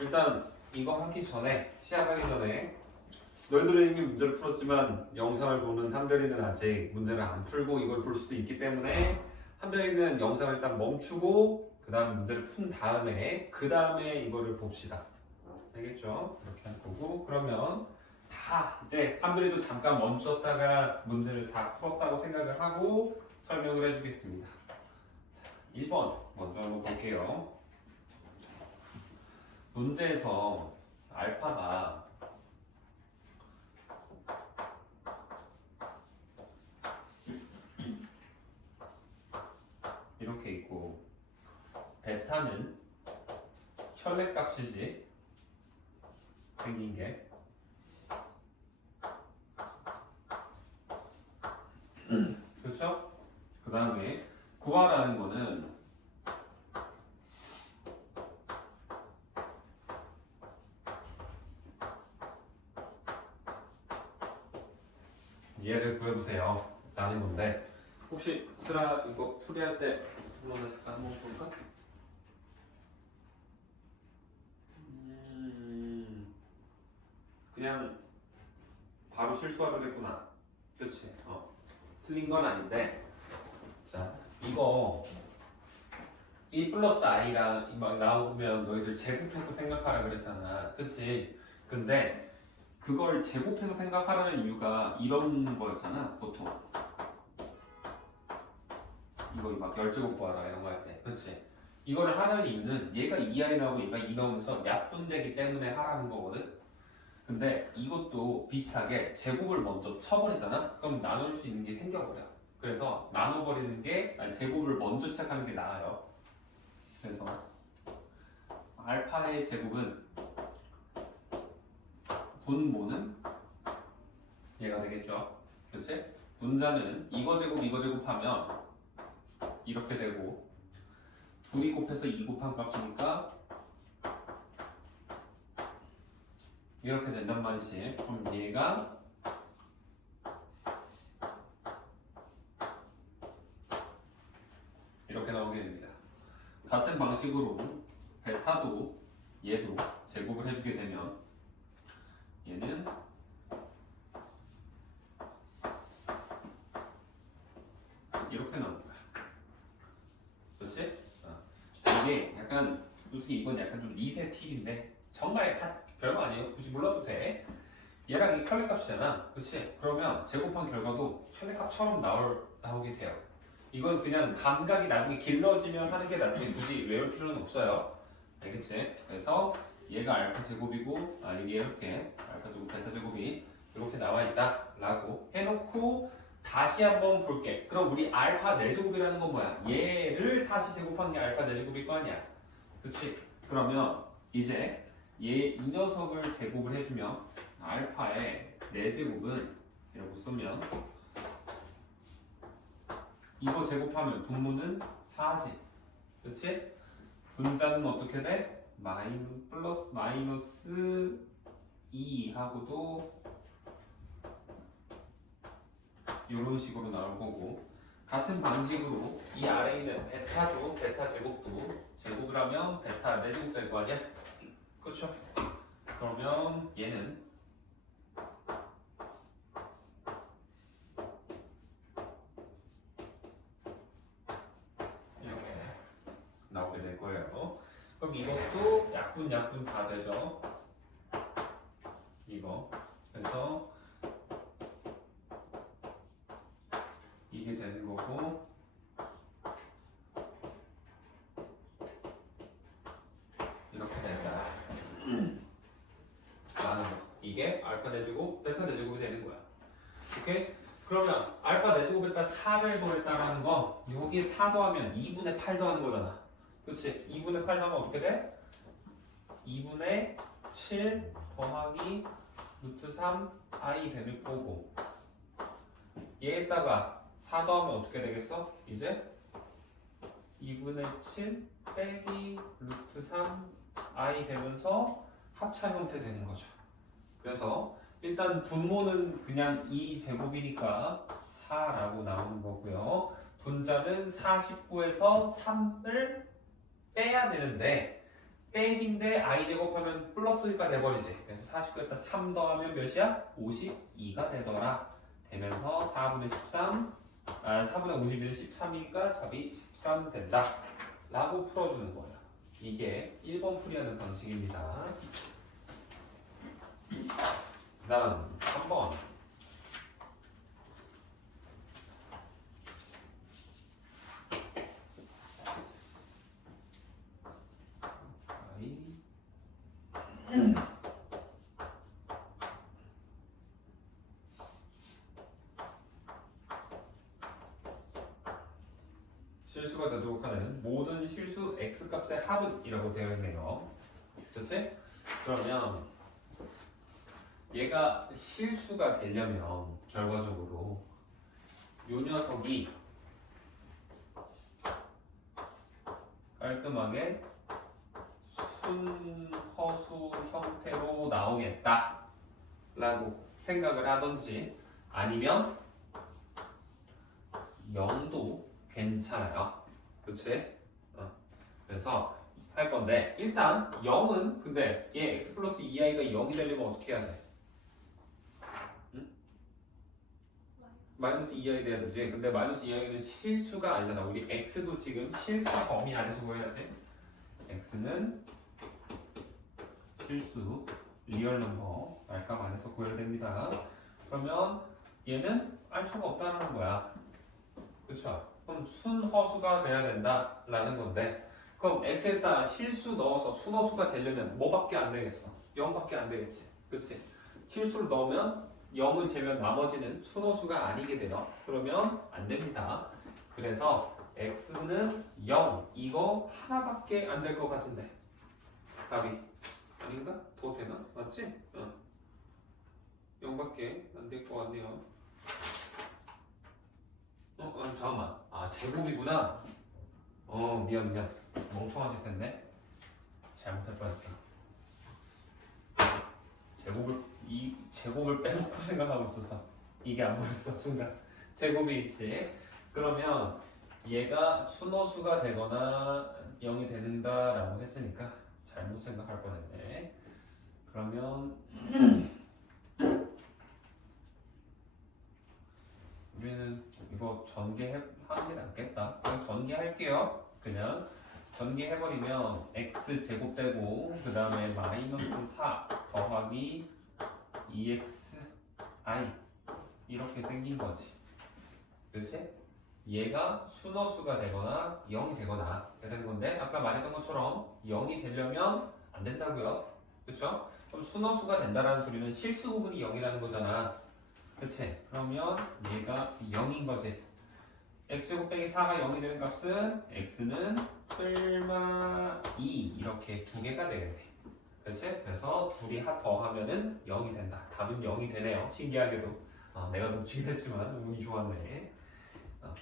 일단 이거 하기 전에 시작하기 전에 너희들은 이미 문제를 풀었지만 영상을 보는 한별이는 아직 문제를 안 풀고 이걸 볼 수도 있기 때문에 한별이는 영상을 일단 멈추고 그 다음 문제를 푼 다음에 그 다음에 이거를 봅시다. 알겠죠? 이렇게 할 거고 그러면 다 이제 한별이도 잠깐 멈췄다가 문제를 다 풀었다고 생각을 하고 설명을 해주겠습니다. 자, 1번 먼저 한번 볼게요. 문제에서 알파가 이렇게 있고 베타는 천레값이지 생긴 게 그렇죠? 그 다음에 구하라는 거는 얘를 구해보세요 라는 건데 혹시 슬아 이거 풀이할 때 한번 잠깐 한번 볼까? 그냥 바로 실수하려 했구나. 그치? 틀린 건 아닌데 자 이거 1 플러스 i랑 막 나오면 너희들 제곱해서 생각하라 그랬잖아. 그치? 근데 그걸 제곱해서 생각하라는 이유가 이런 거였잖아 보통 이거 막 열제곱 구하라 이런 거 할 때 그치? 이거를 하라는 이유는 얘가 2i 나오고 얘가 2 나오면서 약분되기 때문에 하라는 거거든. 근데 이것도 비슷하게 제곱을 먼저 쳐버리잖아? 그럼 나눌 수 있는 게 생겨버려. 그래서 나눠버리는 게, 아니 제곱을 먼저 시작하는 게 나아요. 그래서 알파의 제곱은 분모는 얘가 되겠죠. 그치? 분자는 이거 제곱 하면 이렇게 되고 둘이 곱해서 2 곱한 값이니까 이렇게 된단 말이지. 그럼 얘가 이렇게 나오게 됩니다. 같은 방식으로 베타도 얘도 제곱을 해주게 되면 얘는 이렇게 나옵니다. 그렇지? 이게 약간 솔직히 이건 약간 좀 미세 팁인데 정말 별거 아니에요. 굳이 몰라도 돼. 얘랑 이 편례값이잖아. 그치? 그러면 제곱한 결과도 편례값처럼 나오게 돼요. 이건 그냥 감각이 나중에 길러지면 하는 게 낫지 굳이 외울 필요는 없어요. 알겠지? 그래서 얘가 알파 제곱이고 이게 이렇게 알파 제곱 베타 제곱이 이렇게 나와 있다 라고 해놓고 다시 한번 볼게. 그럼 우리 알파 4제곱이라는 건 뭐야? 얘를 다시 제곱한 게 알파 4제곱일 거 아니야. 그치? 그러면 이제 얘 이 녀석을 제곱을 해주면 알파의 4제곱은 이라고 쓰면 이거 제곱하면 분모는 4지. 그치? 분자는 어떻게 돼? 플러스 마이너스 2하고도 이런 식으로 나올 거고 같은 방식으로 이 아래에 있는 베타도 베타 제곱도 제곱을 하면 베타 4제곱 될 거 아니야? 그쵸? 그러면 얘는 이렇게 나오게 될 거예요. 그럼 이것도 약분 다 되죠? 이거 그래서 이게 되는 거고 이렇게 된다. 라는 거. 이게 알파 4제곱, 베타 4제곱이 되는 거야. 오케이? 그러면 알파 4제곱에다 4를 더했다라는 건 여기에 4 더하면 2분의 8 더하는 거잖아. 그렇지? 2분의 8 더하면 어떻게 돼? 2분의 7 더하기 루트 3 i 되는 거고 얘에다가 4 더하면 어떻게 되겠어? 이제 2분의 7 빼기 루트 3 i 되면서 합차 형태 되는 거죠. 그래서 일단 분모는 그냥 2제곱이니까 4라고 나오는 거고요. 분자는 49에서 3을 빼야 되는데 백인데 i 제곱하면 플러스가 돼버리지. 그래서 49에다 3 더하면 몇이야? 52가 되더라. 되면서 4분의 13, 4분의 51은 13이니까 답이 13 된다. 라고 풀어주는 거예요. 이게 1번 풀이하는 방식입니다. 그 다음 3번. 실수가 되도록 하는 모든 실수 x값의 합은이라고 되어 있네요. 그치? 그러면 얘가 실수가 되려면 결과적으로 요 녀석이 깔끔하게 순허수 형태로 나오겠다 라고 생각을 하던지 아니면 0도 괜찮아요. 그치? 그래서 할 건데 일단 0은 근데 얘 x 플러스 2i가 0이 되려면 어떻게 해야 돼? 응? 마이너스 2i 돼야 되지. 근데 마이너스 2i는 실수가 아니잖아. 우리 x도 지금 실수 범위 안에서 구해야지. x는 실수 리얼 넘버 알값 안에서 구해야 됩니다. 그러면 얘는 알 수가 없다는 거야. 그쵸? 그럼 순허수가 돼야 된다라는 건데 그럼 x에다 실수 넣어서 순허수가 되려면 뭐밖에 안 되겠어? 0밖에 안 되겠지. 그치? 실수를 넣으면 0을 재면 나머지는 순허수가 아니게 돼요. 그러면 안 됩니다. 그래서 x는 0 이거 하나밖에 안 될 것 같은데 답이 아닌가? 더 되나? 맞지? 0밖에 안 될 것 같네요. 잠깐만. 제곱이구나. 미안. 멍청한 짓 했네. 잘못할 뻔했어. 제곱을 빼놓고 생각하고 있어서 이게 안 보였어, 순간. 제곱이 있지. 그러면 얘가 순호수가 되거나 0이 되는다라고 했으니까 잘못 생각할 뻔했네. 그러면 우리는 이거 전개하는 게 낫겠다. 그냥 전개할게요. 그냥 전개해버리면 x 제곱되고 그 다음에 마이너스 4 더하기 2xi 이렇게 생긴 거지. 그치? 얘가 순허수가 되거나 0이 되거나 되는 건데 아까 말했던 것처럼 0이 되려면 안 된다고요. 그쵸? 그럼 순허수가 된다라는 소리는 실수 부분이 0이라는 거잖아. 그치? 그러면 얘가 0인 거지. x제곱 빼기 4가 0이 되는 값은 x는 뿔마 2 이렇게 두 개가 되겠네. 그치? 그래서 둘이 더하면은 0이 된다. 답은 0이 되네요. 신기하게도. 내가 놓치긴 했지만 운이 좋았네.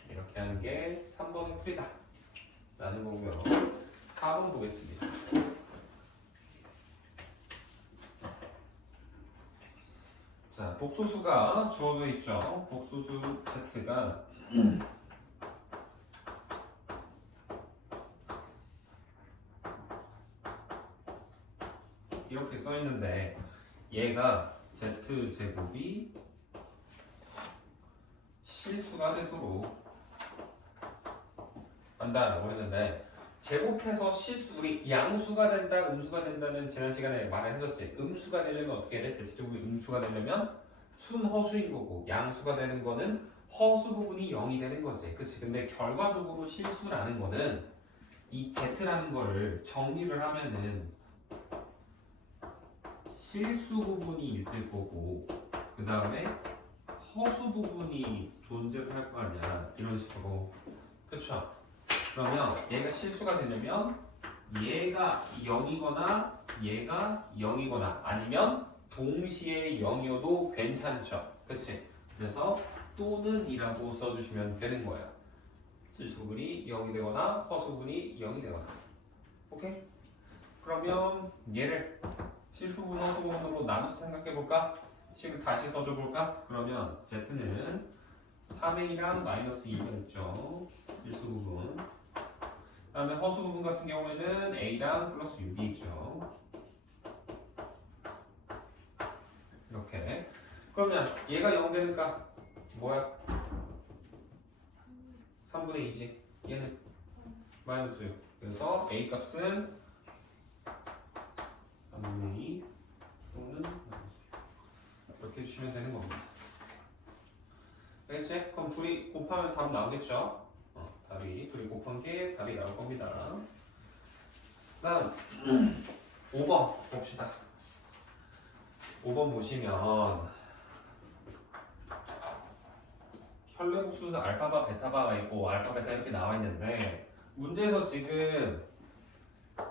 이렇게 하는 게 3번의 풀이다. 라는 거고요. 4번 보겠습니다. 자, 복소수가 주어져 있죠. 복소수 z가 이렇게 써 있는데 얘가 z제곱이 실수가 되도록 한다라고 했는데 제곱해서 실수 우리 양수가 된다 음수가 된다는 지난 시간에 말을 했었지. 음수가 되려면 어떻게 돼? z제곱이 음수가 되려면 순허수인 거고 양수가 되는 거는 허수 부분이 0이 되는 거지. 그치? 근데 결과적으로 실수라는 거는 이 z라는 거를 정리를 하면은 실수 부분이 있을 거고 그 다음에 허수 부분이 존재를 할 거 아니야. 이런 식으로. 그쵸? 그러면 얘가 실수가 되려면 얘가 0이거나 얘가 0이거나 아니면 동시에 0이어도 괜찮죠. 그치? 그래서 또는 이라고 써주시면 되는 거예요. 실수 부분이 0이 되거나 허수 부분이 0이 되거나. 오케이? 그러면 얘를 실수 부분 허수 부분으로 나눠서 생각해 볼까? 식을 다시 써줘 볼까? 그러면 z는 3a랑 마이너스 2가 있죠. 실수 부분. 그다음에 허수 부분 같은 경우에는 a랑 플러스 6이 있죠. 이렇게. 그러면 얘가 0 되니까 뭐야? 3분의 2지. 얘는 마이너스 6. 그래서 a 값은 3분의 2 또는 마이너스 6. 이렇게 주시면 되는 겁니다. 알겠지? 그럼 둘이 곱하면 답 나오겠죠? 답이 둘이 곱한 게 답이 나올 겁니다. 다음 5번 봅시다. 5번 보시면 혈내복수에서 알파바, 베타바가 있고 알파, 베타 이렇게 나와 있는데 문제에서 지금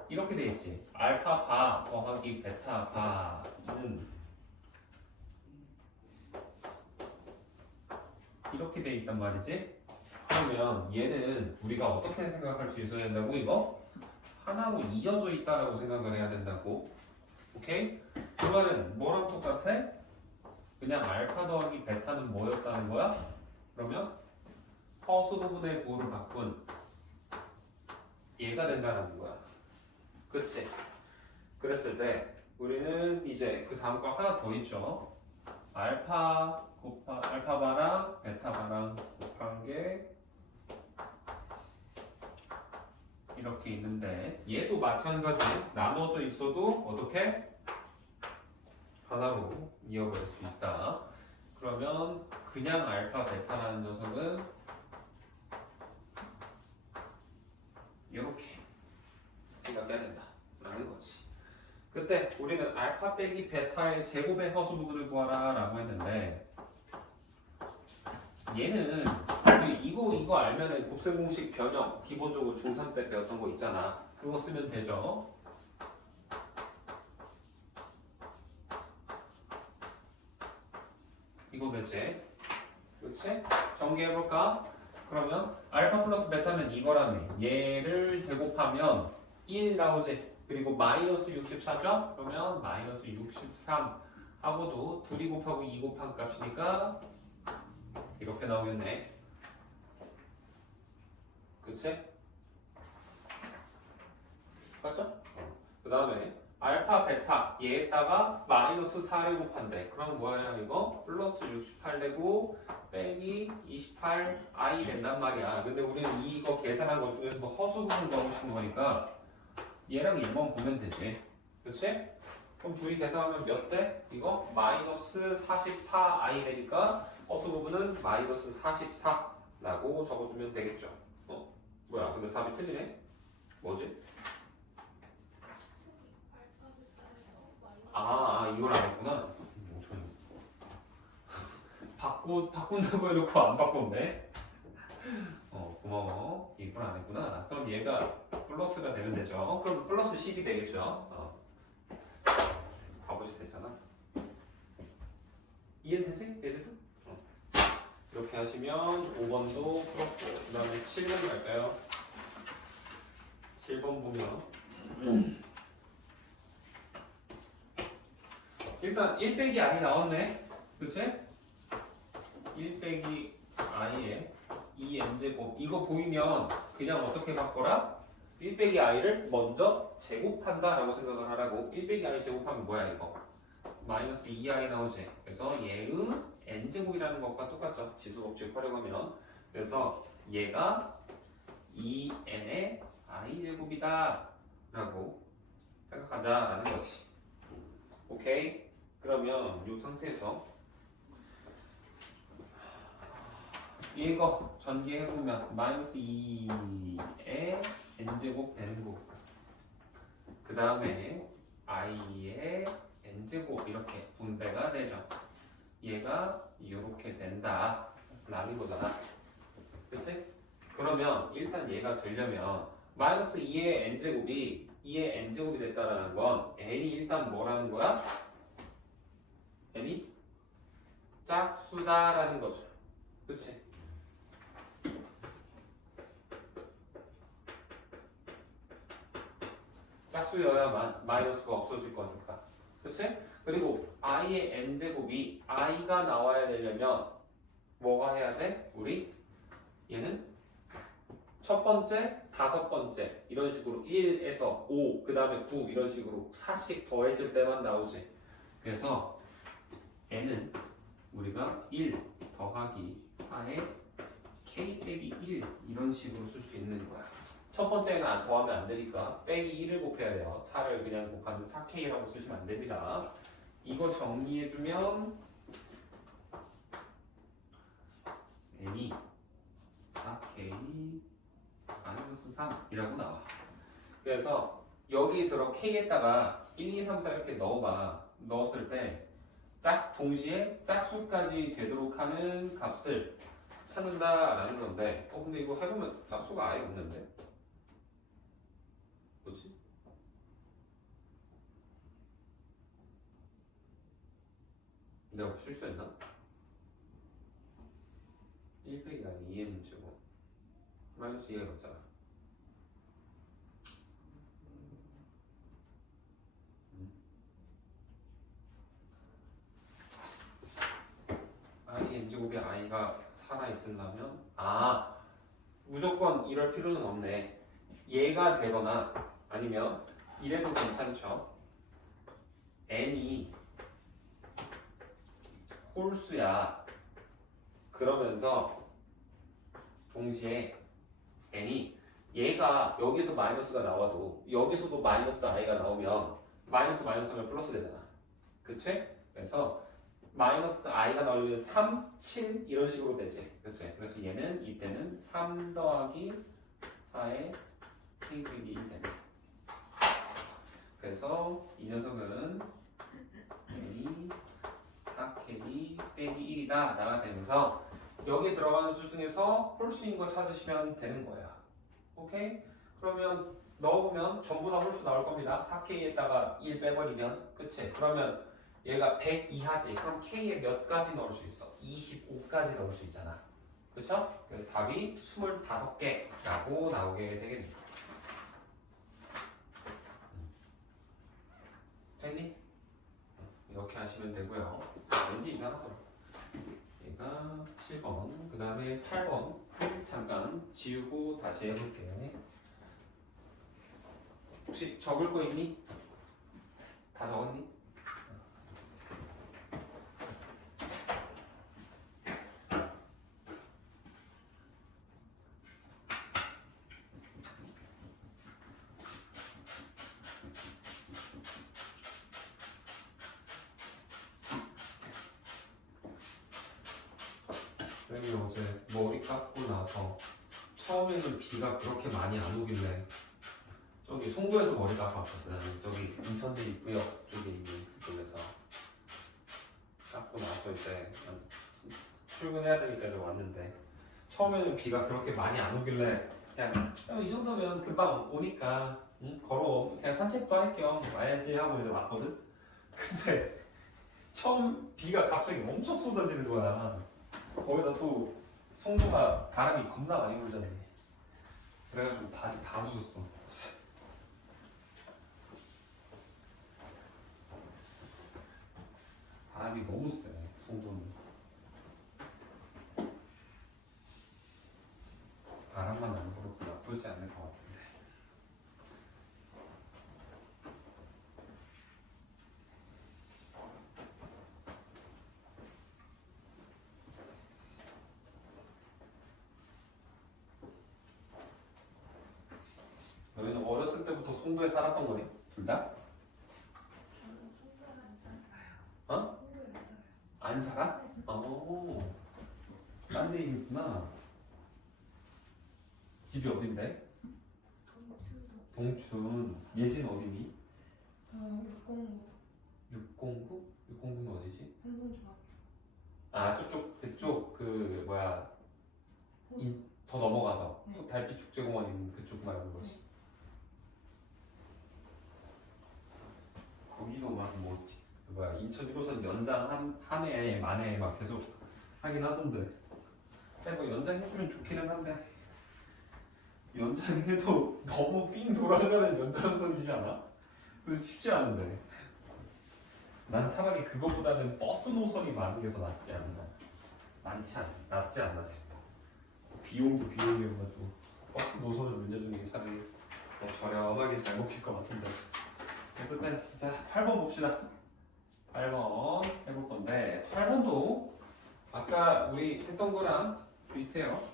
이렇게 돼 있지. 알파바 더하기 베타바는 이렇게 돼 있단 말이지. 그러면 얘는 우리가 어떻게 생각할 수 있어야 된다고? 이거 하나로 이어져 있다라고 생각을 해야 된다고. 오케이? 그 말은 뭐랑 똑같아? 그냥 알파 더하기 베타는 뭐였다는 거야? 그러면 허수 부분의 부호를 바꾼 얘가 된다는 거야. 그치? 그랬을 때 우리는 이제 그 다음 거 하나 더 있죠. 알파바랑 베타바랑 곱한 게 이렇게 있는데 얘도 마찬가지 나눠져 있어도 어떻게? 하나로 이어버릴 수 있다. 그러면 그냥 알파 베타라는 녀석은 이렇게 생각해야 된다라는 거지. 그때 우리는 알파 빼기 베타의 제곱의 허수 부분을 구하라 라고 했는데 얘는 이거 알면은 곱셈 공식 변형 기본적으로 중3 때 배웠던 거 있잖아. 그거 쓰면 되죠. 이거 되지? 그렇지? 정리해볼까? 그러면 알파 플러스 베타는 이거라며 얘를 제곱하면 1 나오지? 그리고 마이너스 64죠? 그러면 마이너스 63 하고도 2 곱하고 2 곱한 값이니까 이렇게 나오겠네. 그치? 맞죠? 그 다음에 알파 베타 얘에다가 마이너스 4를 곱한대. 그럼 뭐야 이거? 플러스 68 되고 빼기 28 i 된단 말이야. 근데 우리는 이거 계산한 거 중에서 뭐 허수 부분 구하고 싶은 거니까 얘랑 1번 보면 되지. 그치? 그럼 둘이 계산하면 몇 대? 이거 마이너스 44i 되니까 허수 부분은 마이너스 44라고 적어주면 되겠죠. 뭐야 근데 답이 틀리네? 뭐지? 이걸 안 했구나. 바꾼다고 해놓고 안 바꿨네. 고마워. 이걸 안 했구나. 그럼 얘가 플러스가 되면 되죠. 그럼 플러스 10이 되겠죠. 값이 되잖아. 이해되지? 얘들도? 이렇게 하시면 5번도 풀었고 그 다음에 7번 갈까요? 7번 보면 일단 1 빼기 i 나왔네. 그치? 1 빼기 i에 2n제곱 이거 보이면 그냥 어떻게 바꿔라? 1 빼기 i를 먼저 제곱한다 라고 생각을 하라고. 1 빼기 i 제곱하면 뭐야 이거? 마이너스 2i 나오지. 그래서 얘의 n제곱이라는 것과 똑같죠. 지수법칙 활용하면. 그래서 얘가 2n의 i제곱이다 라고 생각하자 라는 거지. 오케이? 그러면 이 상태에서 이거 전개해보면 마이너스 2의 n제곱 되는 거. 그 다음에 i의 n제곱 이렇게 분배가 되죠. 얘가 이렇게 된다 라는 거잖아. 그치? 그러면 일단 얘가 되려면 마이너스 2의 n제곱이 2의 n제곱이 됐다라는 건 n이 일단 뭐라는 거야? n이 짝수다라는 거죠. 그치? 짝수여야 마이너스가 없어질 거니까. 그치? 그리고 i의 n제곱이 i가 나와야 되려면 뭐가 해야 돼? 우리 얘는 첫 번째, 다섯 번째 이런 식으로 1에서 5, 그 다음에 9 이런 식으로 4씩 더해질 때만 나오지. 그래서 n은 우리가 1 더하기 4에 k 빼기 1 이런 식으로 쓸 수 있는 거야. 첫 번째는 더하면 안 되니까 빼기 1을 곱해야 돼요. 4를 그냥 곱하면 4k라고 쓰시면 안 됩니다. 이거 정리해주면 n이 4k 마이너스 3이라고 나와. 그래서 여기 들어 k에다가 1, 2, 3, 4 이렇게 넣어봐. 넣었을 때 짝 동시에 짝수까지 되도록 하는 값을 찾는다라는 건데, 근데 이거 해보면 짝수가 아예 없는데? 뭐지? 내가 실수했나? 1 빼기 아니 2n 제곱 마이너스 2가 맞잖아. i n제곱에 i가 살아있으려면 무조건 이럴 필요는 없네. 얘가 되거나 아니면 이래도 괜찮죠. n이 홀수야. 그러면서 동시에 n이 얘가 여기서 마이너스가 나와도 여기서도 마이너스 i가 나오면 마이너스 하면 플러스 되잖아. 그치? 그래서 마이너스 i가 나오면 3, 7 이런 식으로 되지. 그치? 그래서 얘는 이때는 3 더하기 4의 k 빼기 1 되네. 그래서 이 녀석은 n이 4k 빼기 1이다 라가 되면서 여기 들어가는 수 중에서 홀수인 거 찾으시면 되는 거야. 오케이? 그러면 넣어보면 전부 다 홀수 나올 겁니다. 4k에다가 1 빼버리면. 그치? 그러면 얘가 100 이하지. 그럼 k에 몇 가지 넣을 수 있어? 25까지 넣을 수 있잖아. 그쵸? 그래서 답이 25개라고 나오게 되겠네. 됐니? 이렇게 하시면 되고요. 왠지 이상하죠? 얘가 7번, 그 다음에 8번 잠깐 지우고 다시 해볼게. 혹시 적을 거 있니? 다 적었니? 선생님이 어제 머리 깎고 나서 처음에는 비가 그렇게 많이 안 오길래 저기 송도에서 머리 깎았거든. 저기 인천대 입구역 쪽에 있는 그쪽에서 깎고 나서 이제 출근해야 되니까 이제 왔는데 처음에는 비가 그렇게 많이 안 오길래 그냥 이 정도면 금방 오니까 걸어 그냥 산책도 할 겸 와야지 하고 이제 왔거든. 근데 처음 비가 갑자기 엄청 쏟아지는 거야. 거기다 또 송도가 바람이 겁나 많이 불잖아. 그래가지고 바지 다 젖었어. 바람이 너무 세 송도는. 바람만 안 불고 나쁘지 않을 것 같은데. 너희는 어렸을 때부터 송도에 살았던 거니? 둘 다? 저는 송도에 안 살아요. 어? 송도에 안 살아요. 안 살아? 딴 데 있구나. 집이 어딘데? 동춘도. 동춘. 예진 어디니? 609 609? 609는 어디지? 한송중학교. 저쪽 그쪽 그 뭐야 호수. 더 넘어가서 네. 달빛 축제공원 있는 그쪽 말하는 거지. 거기도 막 뭐 뭐야 인천 1호선 연장 한 해에 만에 막 계속 하긴 하던데. 근데 뭐 연장해주면 좋기는 한데 연장해도 너무 삥 돌아가는 연장선이지 않아? 그래서 쉽지 않은데. 난 차라리 그거보다는 버스 노선이 많은 게 더 낫지 않나. 낫지 않나 싶어. 비용도 비용이어가지고. 버스 노선을 늘려주는 게 차라리 더 저렴하게 잘 먹힐 것 같은데. 어쨌든 자 8번 봅시다. 8번 해볼 건데 8번도 아까 우리 했던 거랑 비슷해요.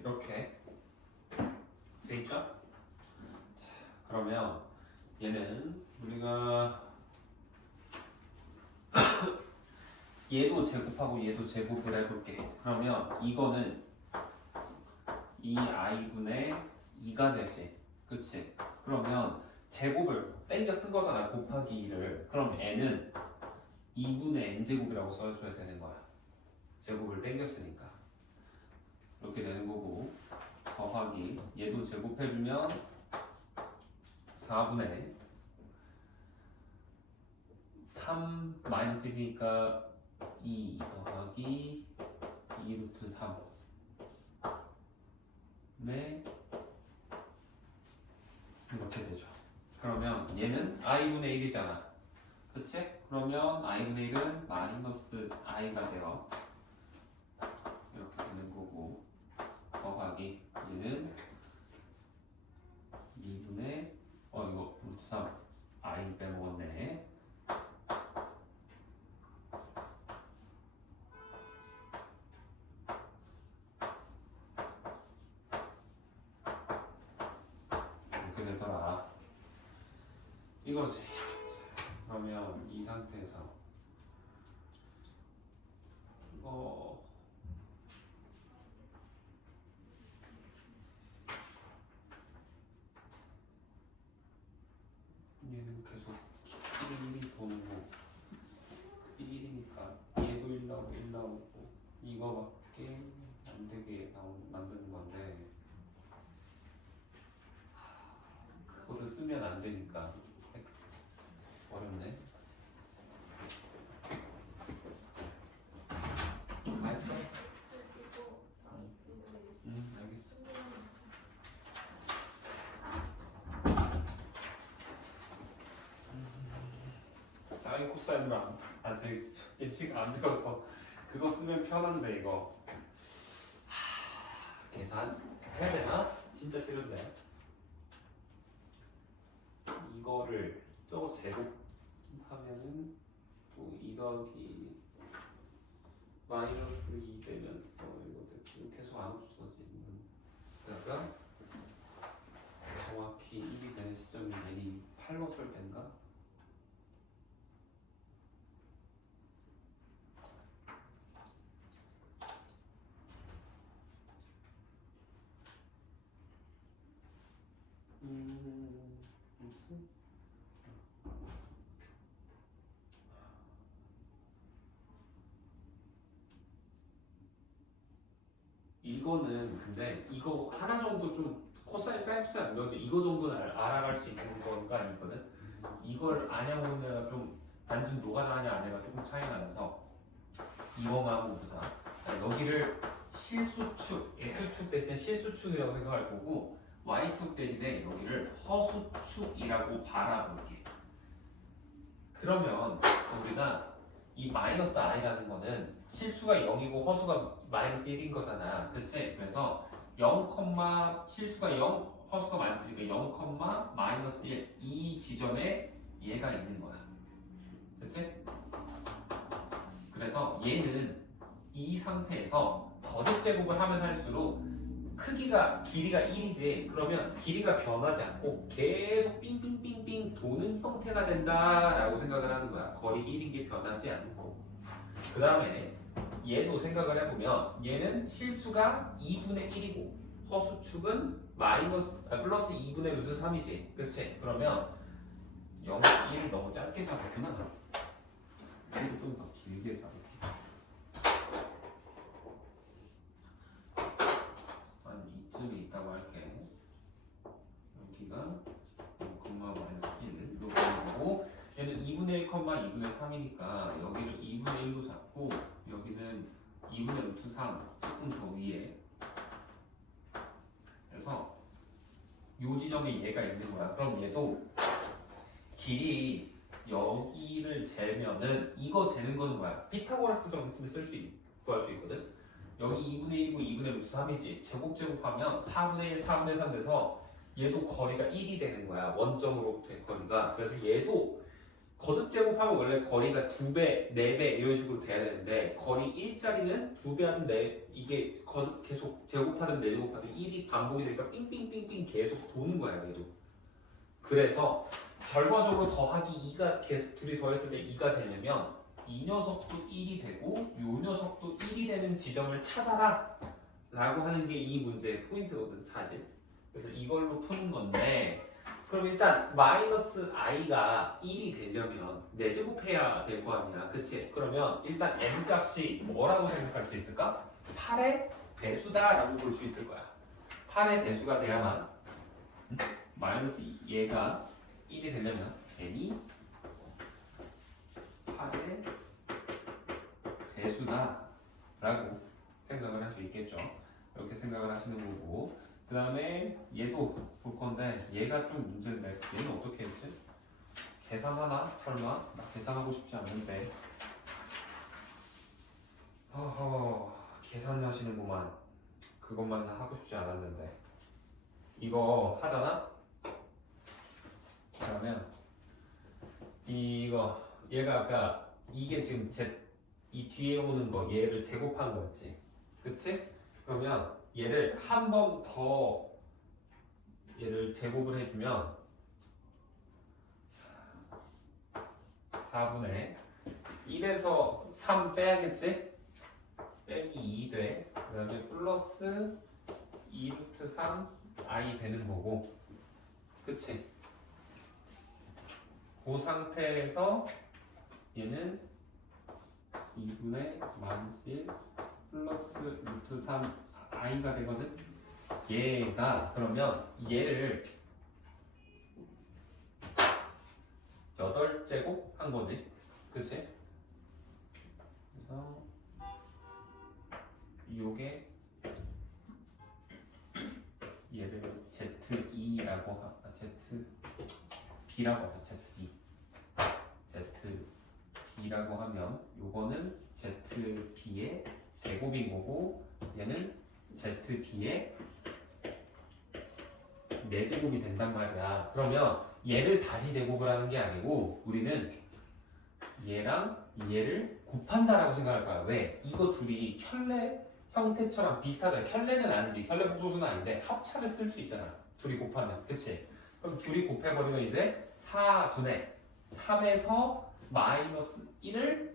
이렇게 돼 있죠? 자, 그러면 얘는 우리가 얘도 제곱하고 얘도 제곱을 해볼게. 그러면 이거는 2i분의 2가 되지. 그치? 그러면 제곱을 땡겨 쓴 거잖아. 곱하기 2를. 그럼 n은 2분의 n제곱이라고 써줘야 되는 거야. 제곱을 땡겨 쓰니까. 이렇게 되는 거고. 더하기 얘도 제곱해주면 4분의 3 마이너스 1이니까 2 더하기 2 루트 3에 이렇게 되죠. 그러면 얘는 i분의 1이잖아. 그치? 그러면 i분의 1은 마이너스 i가 돼요. 이렇게 되는 거고 더하기 얘는 2분의 이거 루트 3 i 빼먹었네. 이렇게 되더라. 이거지. 그러면 이 상태에서 이거 얘는 계속 길이 1이 도는 거. 그게 1이니까 얘도 1 나오고 1 나오고 이거밖에 안 되게 만드는 건데 그거를 쓰면 안 되니까 어렵네. 알겠어? 알겠어. 사인 코사인을 아직 예측 안 되어서 그거 쓰면 편한데 이거 계산 해야 되나? 진짜 싫은데 이거를 저거 제곱하면은 또 2 더하기 마이너스 2 되면서 이거 계속 안 없어지는 그러니까 정확히 1이 되는 시점이 얘니 8로 쓸 때인가? 무슨? 이거는 근데 이거 하나 정도 좀 코사인 사인 코사인 안 배웠는데 이거 정도는 알아갈 수 있는 건가 이거는 이걸 아냐고 내가 좀 단순 노가다 하냐 안 해가 조금 차이가 나서 이거만 한번 보자. 자, 여기를 실수축 x축 대신에 실수축이라고 생각할 거고 y축 대신에 여기를 허수축이라고 바라볼게. 그러면 우리가 이 마이너스 i라는 거는 실수가 0이고 허수가 마이너스 1인 거잖아. 그치? 그래서 0, 실수가 0, 허수가 마이너스 1이니까 0, 마이너스 1 이 지점에 얘가 있는 거야. 그치? 그래서 얘는 이 상태에서 거듭 제곱을 하면 할수록 길이가 1이지. 그러면 길이가 변하지 않고 계속 삥삥삥삥 도는 형태가 된다라고 생각을 하는 거야. 거리 1인 게 변하지 않고. 그 다음에 얘도 생각을 해보면 얘는 실수가 2분의 1이고 허수축은 플러스 2분의 루트 3이지. 그치? 그러면 0, 1을 너무 짧게 잡았구나. 얘도 좀 더 길게 잡을게. 한 이쯤에 있다고 할게. 여기가 0, 마이너스 1 2분의 3이니까 여기를 2분의 1로 잡고 여기는 2분의 루트 3 조금 더 위에. 그래서 요 지점에 얘가 있는 거야. 그럼 얘도 길이 여기를 재면은 이거 재는 거는 뭐야? 피타고라스 정리 쓰면 구할 수 있거든. 여기 2분의 1이고 2분의 루트 3이지. 제곱하면 4분의 1, 4분의 3 돼서 얘도 거리가 1이 되는 거야. 원점으로부터의 거리가. 그래서 얘도 거듭 제곱하면 원래 거리가 2배, 4배 이런 식으로 돼야 되는데 거리 1짜리는 2배 하든 4, 이게 거듭 계속 제곱하든 4제곱하든 1이 반복이 되니까 삥삥삥삥 계속 도는 거야. 얘도. 그래서 결과적으로 더하기 2가 계속 둘이 더했을 때 2가 되려면 이 녀석도 1이 되고 요 녀석도 1이 되는 지점을 찾아라 라고 하는 게 이 문제의 포인트거든 사실. 그래서 이걸로 푸는 건데 그럼 일단 마이너스 i가 1이 되려면 4제곱해야 될 거 아니야. 그치? 그러면 일단 n 값이 뭐라고 생각할 수 있을까? 8의 배수다 라고 볼 수 있을 거야. 8의 배수가 돼야만 마이너스 얘가 1이 되려면 n이 8의 배수다 라고 생각을 할 수 있겠죠. 이렇게 생각을 하시는 거고 그 다음에 얘도 볼 건데 얘가 좀 문제인데 얘는 어떻게 했지? 계산하나? 설마? 나 계산하고 싶지 않은데 허허 계산하시는구만. 그것만 하고 싶지 않았는데 이거 하잖아? 그러면 이거 얘가 아까 이게 지금 이 뒤에 오는 거 얘를 제곱한 거였지. 그치? 그러면 얘를 한 번 더 얘를 제곱을 해주면 4분의 1에서 3 빼야겠지? 빼기 2 돼. 그 다음에 플러스 2루트 3 i 되는 거고 그치? 그 상태에서 얘는 2분의 마이너스 1 플러스 루트 3 i가 되거든. 얘가 그러면 얘를 8제곱 한 거지. 그치? 그래서 요게 얘를 Z2라고 ZB라고 하자. ZB라고 하면 요거는 ZB의 제곱인 거고 얘는 ZB의 4제곱이 된단 말이야. 그러면 얘를 다시 제곱을 하는 게 아니고 우리는 얘랑 얘를 곱한다라고 생각할 거야. 왜? 이거 둘이 켤레 형태처럼 비슷하잖아. 켤레는 아니지. 켤레 복소수는 아닌데 합차를 쓸 수 있잖아. 둘이 곱하면. 그치? 그럼 둘이 곱해버리면 이제 4분의 3에서 마이너스 1을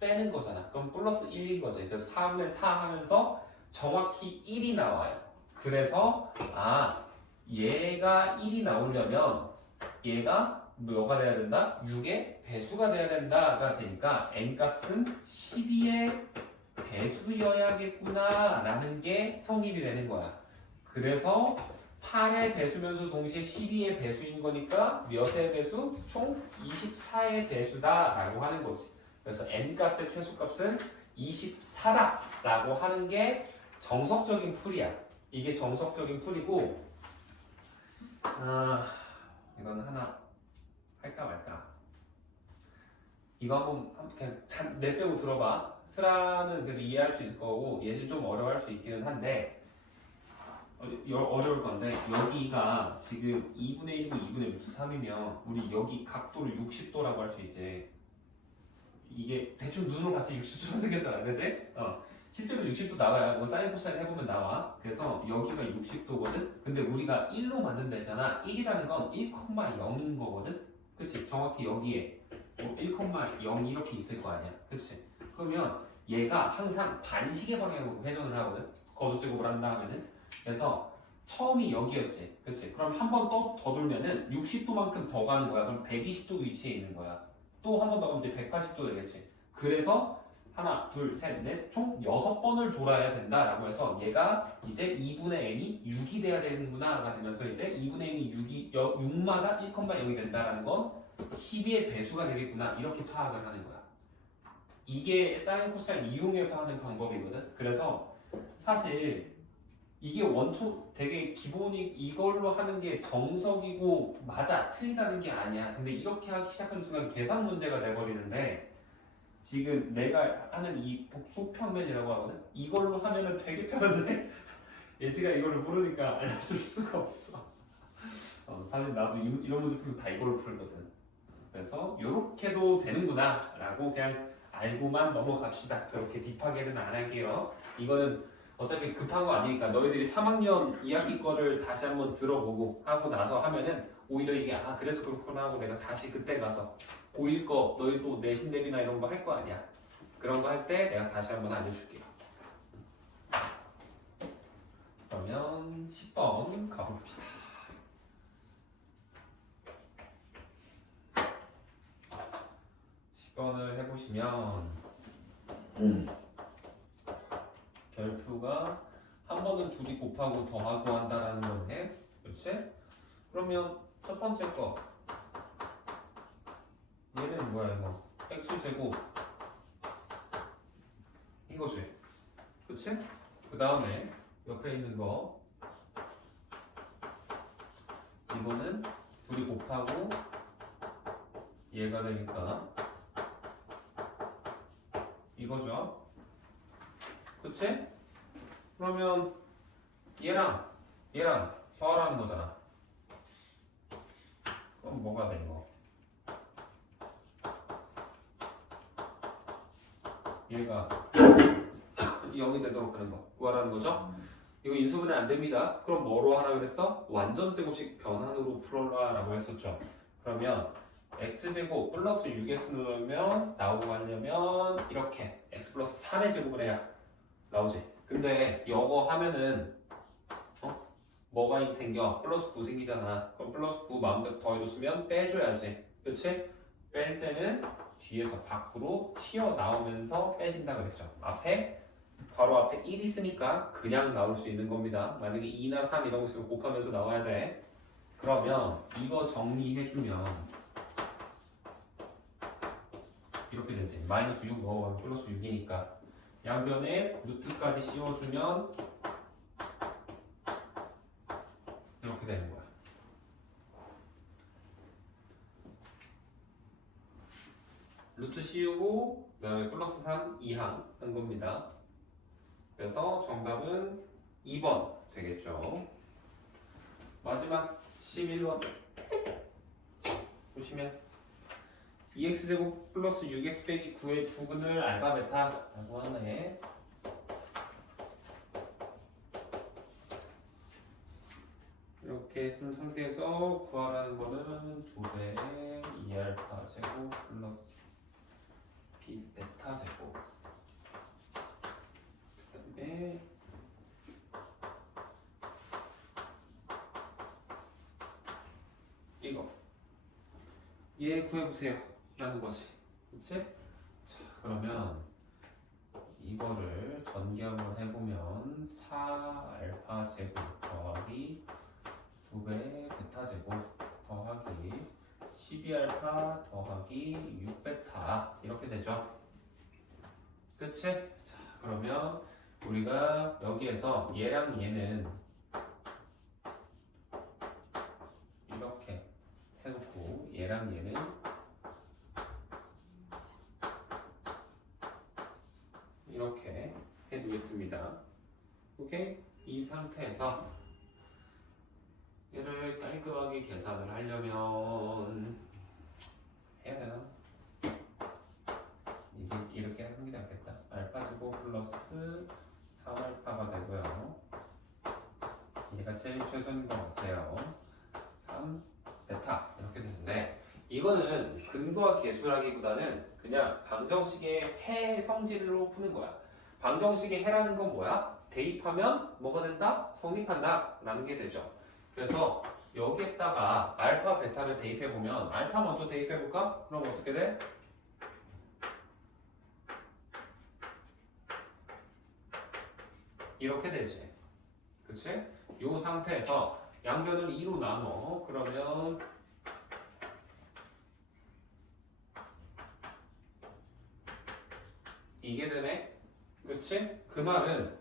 빼는 거잖아. 그럼 플러스 1인 거지. 그래서 4분의 4 하면서 정확히 1이 나와요. 그래서 얘가 1이 나오려면 얘가 뭐가 돼야 된다? 6의 배수가 돼야 된다가 되니까 n값은 12의 배수여야겠구나 라는 게 성립이 되는 거야. 그래서 8의 배수면서 동시에 12의 배수인 거니까 몇의 배수? 총 24의 배수다 라고 하는 거지. 그래서 n값의 최소값은 24다 라고 하는 게 정석적인 풀이야. 이게 정석적인 풀이고 이건 하나 할까 말까. 이거 한번 그냥 내빼고 들어봐. 스라는 그래도 이해할 수 있을 거고 얘는 좀 어려워할 수 있기는 한데 어려울 건데 여기가 지금 2분의 1이고 2분의 루트 3이면 우리 여기 각도를 60도라고 할 수 있지. 이게 대충 눈으로 봤을 때 60도로 생겼잖아. 그치? 실제로 60도 나와요. 이거 사인 코사인 해보면 나와. 그래서 여기가 60도거든? 근데 우리가 1로 만든다잖아. 1이라는 건 1,0인 거거든? 그치? 정확히 여기에 1,0 이렇게 있을 거 아니야. 그치? 그러면 얘가 항상 반시계 방향으로 회전을 하거든? 거듭제곱을 한 다음에는. 그래서 처음이 여기였지. 그치? 그럼 한 번 더 돌면은 60도만큼 더 가는 거야. 그럼 120도 위치에 있는 거야. 또 한 번 더 가면 이제 180도 되겠지. 그래서 하나, 둘, 셋, 넷, 총 6번을 돌아야 된다라고 해서 얘가 이제 2분의 n이 6이 돼야 되는구나가 되면서 이제 2분의 n이 6마다 1,0이 된다라는 건 12의 배수가 되겠구나 이렇게 파악을 하는 거야. 이게 사인 코사인 이용해서 하는 방법이거든. 그래서 사실 이게 원초 되게 기본이 이걸로 하는 게 정석이고 맞아 틀리다는 게 아니야. 근데 이렇게 하기 시작하는 순간 계산 문제가 돼버리는데 지금 내가 하는 이 복소평면이라고 하거든. 이걸로 하면은 되게 편한데 예지가 이거를 모르니까 알려줄 수가 없어. 사실 나도 이런 문제 풀면 다 이걸로 풀거든. 그래서 이렇게도 되는구나 라고 그냥 알고만 넘어갑시다. 그렇게 딥하게는 안 할게요. 이거는 어차피 급한 거 아니니까 너희들이 3학년 2학기 거를 다시 한번 들어보고 하고 나서 하면은 오히려 이게 아 그래서 그렇구나 하고 내가 다시 그때 가서 고1 거 너희도 내신 대비나 이런 거 할 거 아니야. 그런 거 할 때 내가 다시 한번 알려줄게요. 그러면 10번 가봅시다. 10번을 해보시면 별표가 한 번은 둘이 곱하고 더하고 한다라는 거네. 그렇지? 그러면 첫 번째 거 얘는 뭐야 이거? x제곱 이거지. 그렇지? 그 다음에 옆에 있는 거 이거는 둘이 곱하고 얘가 되니까 이거죠. 그치? 그러면 얘랑 더하라는 거잖아. 그럼 뭐가 돼 이거? 얘가 0이 되도록 하는 거 구하라는 거죠? 이거 인수분해 안 됩니다. 그럼 뭐로 하라 그랬어? 완전 제곱식 변환으로 풀어라 라고 했었죠. 그러면 x제곱 플러스 6x 넣으면 나오고 하려면 이렇게 x 플러스 3의 제곱을 해야 나오지. 근데 이거 하면은 뭐가 생겨? 플러스 9 생기잖아. 그럼 플러스 9 마음대로 더해줬으면 빼줘야지. 그치? 뺄 때는 뒤에서 밖으로 튀어나오면서 빼진다 그랬죠. 앞에 괄호 앞에 1 있으니까 그냥 나올 수 있는 겁니다. 만약에 2나 3 이런 거 있으면 곱하면서 나와야 돼. 그러면 이거 정리해주면 이렇게 되지. 마이너스 6 넣어보면 플러스 6이니까 양변에 루트까지 씌워주면 이렇게 되는 거야. 루트 씌우고 그다음에 플러스 3 2항 한 겁니다. 그래서 정답은 2번 되겠죠. 마지막 11번 보시면 2x제곱 플러스 6x 빼기 9의 부근을 알파 베타라고 하네. 이렇게 쓴 상태에서 구하라는 거는 2배 2알파 제곱 플러스 b 베타 제곱 그 다음에 이거 얘 구해보세요 라는 거지. 그치? 자, 그러면 이거를 전개함을 해보면 4알파 제곱 더하기 2배 베타 제곱 더하기 12알파 더하기 6베타 이렇게 되죠. 그치? 자, 그러면 우리가 여기에서 얘랑 얘는 이렇게 해놓고 얘랑 얘는 이렇게 해두겠습니다. 오케이? 이 상태에서 얘를 깔끔하게 계산을 하려면 해야 되나? 이렇게 하는 게 낫겠다. 알파 제곱 플러스 3알파가 되고요. 얘가 제일 최선인 것 같아요. 3 베타 이렇게 되는데 이거는 근수와 계수라기보다는 그냥 방정식의 해 성질로 푸는 거야. 방정식의 해라는 건 뭐야? 대입하면 뭐가 된다? 성립한다 라는 게 되죠. 그래서 여기에다가 알파 베타를 대입해보면 알파 먼저 대입해볼까? 그럼 어떻게 돼? 이렇게 되지. 그치? 이 상태에서 양변을 2로 나눠. 그러면 이게 되네. 그치? 그 말은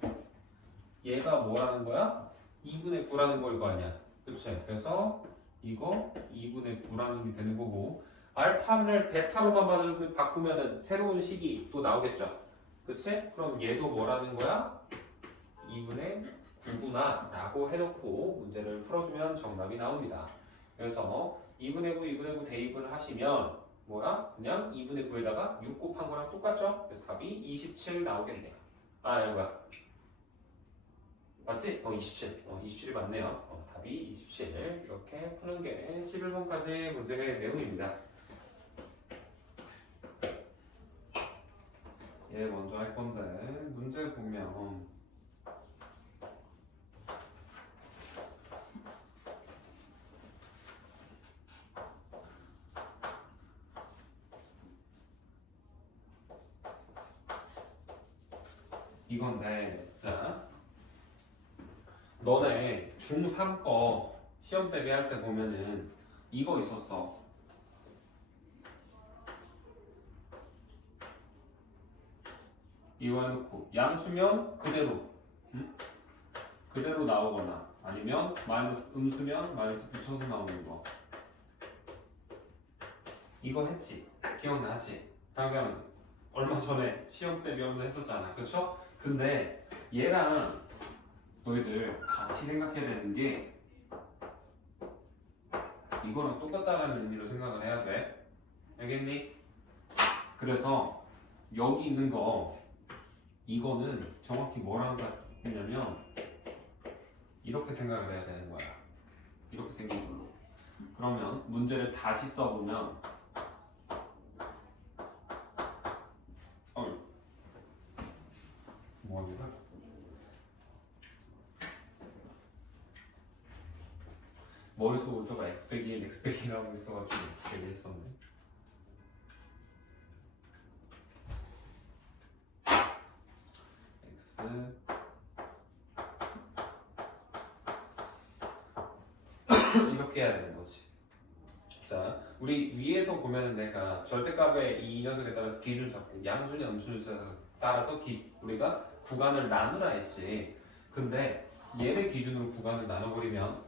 얘가 뭐라는 거야? 2분의 9라는 걸 거 아니야. 그치? 그래서 이거 2분의 9라는 게 되는 거고 알파를 베타로만 바꾸면은 새로운 식이 또 나오겠죠. 그치? 그럼 얘도 뭐라는 거야? 2분의 9구나 라고 해놓고 문제를 풀어주면 정답이 나옵니다. 그래서 2분의 9, 2분의 9 대입을 하시면 뭐야? 그냥 2분의 9에다가 6 곱한 거랑 똑같죠? 그래서 답이 27 나오겠네요. 아, 이거 뭐야? 맞지? 27. 27이 맞네요. 답이 27. 이렇게 푸는 게 11번까지 문제의 내용입니다. 얘 먼저 할 건데 문제 보면 이건데 자 너네 중3 거 시험 대비할 때 보면은 이거 있었어. 이거 해놓고 양수면 그대로 그대로 나오거나 아니면 마이너스 음수면 마이너스 붙여서 나오는 거 이거 했지? 기억나지? 당장 얼마 전에 시험 대비하면서 했었잖아. 그쵸? 근데 얘랑 너희들 같이 생각해야 되는 게 이거랑 똑같다라는 의미로 생각을 해야 돼. 알겠니? 그래서 여기 있는 거 이거는 정확히 뭐라는 거냐면 이렇게 생각을 해야 되는 거야. 이렇게 생긴 걸로. 그러면 문제를 다시 써보면 뭐하는 거야? 머릿속으로 저가 x 빼기 1, x 빼기 1 하고 있어가지고 얘기했었네. x 이렇게 해야 되는 거지. 자, 우리 위에서 보면은 내가 절대값의 이 녀석에 따라서 기준 잡고 양수냐 음수냐에 따라서 우리가 구간을 나누라 했지. 근데 얘를 기준으로 구간을 나눠버리면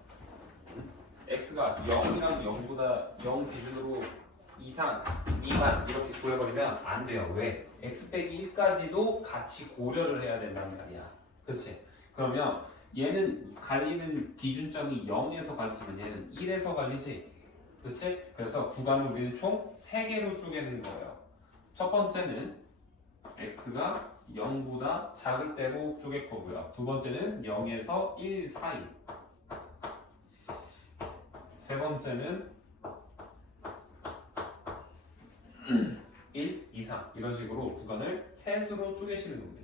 x가 0이랑 0보다 0 기준으로 이상, 미만 이렇게 구해버리면 안 돼요. 왜? x 빼기 1까지도 같이 고려를 해야 된다는 말이야. 그렇지? 그러면 얘는 갈리는 기준점이 0에서 갈리지만 얘는 1에서 갈리지. 그렇지? 그래서 구간을 우리는 총 3개로 쪼개는 거예요. 첫 번째는 x가 0보다 작을 때로 쪼갤 거고요. 두 번째는 0에서 1 사이. 세 번째는 1 이상. 이런 식으로 구간을 셋으로 쪼개시는 겁니다.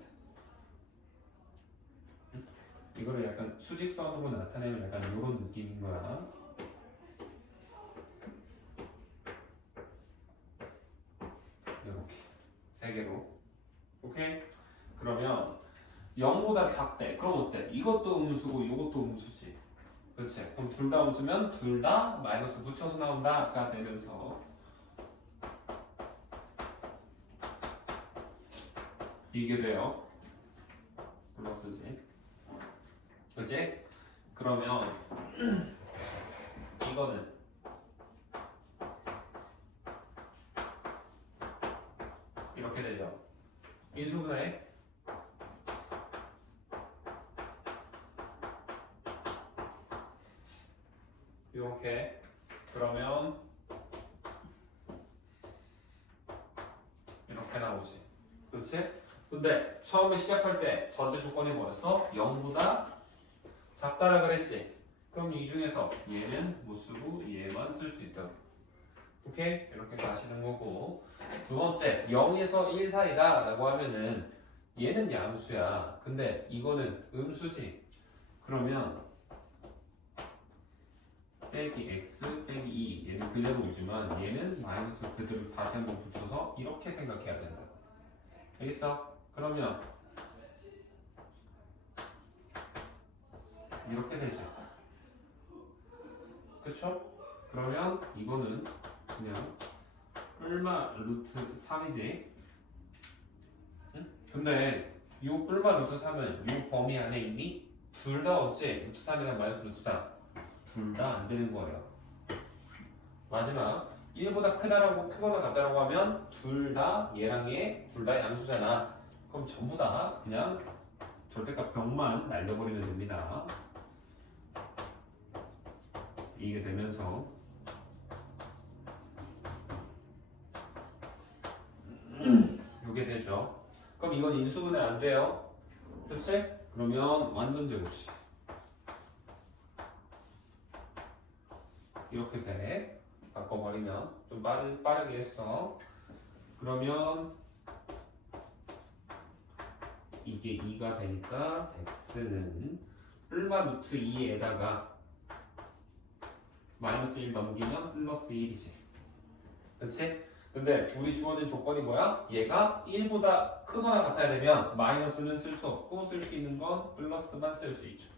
이거를 약간 수직선으로 나타내면 약간 이런 느낌인 거야. 이렇게 3개로. 오케이? 그러면 0보다 작대. 그럼 어때? 이것도 음수고 이것도 음수지. 그렇지? 그럼 둘 다 음수면 둘 다 마이너스 붙여서 나온다가 되면서 이게 돼요. 플러스지. 그렇지? 그러면 이거는 이렇게 되죠. 인수분해 이렇게. 그러면 이렇게 나오지. 그렇지? 근데 처음에 시작할 때 전제 조건이 뭐였어? 0보다 작다라 그랬지? 그럼 이 중에서 얘는 못 쓰고 얘만 쓸 수 있다고. 오케이? 이렇게 가시는 거고. 두 번째, 0에서 1 사이다 라고 하면은 얘는 양수야. 근데 이거는 음수지. 그러면 빼기 x 빼기 2 얘는 그대로 오지만 얘는 마이너스 그대로 다시 한번 붙여서 이렇게 생각해야 된다. 알겠어? 그러면 이렇게 되지. 그쵸? 그러면 이거는 그냥 얼마 루트 3이지? 응? 근데 요 뿔마 루트 3은 요 범위 안에 있니? 둘 다 없지? 루트 3이랑 마이너스 루트 3 둘 다 안 되는 거예요. 마지막 1보다 크거나 같다라고 하면 둘 다 얘랑 얘 둘 다 양수잖아. 그럼 전부 다 그냥 절대값 병만 날려버리면 됩니다. 이게 되면서 요게 되죠. 그럼 이건 인수분해 안 돼요. 그치? 그러면 완전 제곱식 이렇게 돼. 바꿔버리면 좀 빠르게 했어. 그러면 이게 2가 되니까 x는 뿔마 루트 2에다가 마이너스 1 넘기면 플러스 1이지. 그치? 근데 우리 주어진 조건이 뭐야? 얘가 1보다 크거나 같아야 되면 마이너스는 쓸 수 없고 쓸 수 있는 건 플러스만 쓸 수 있죠.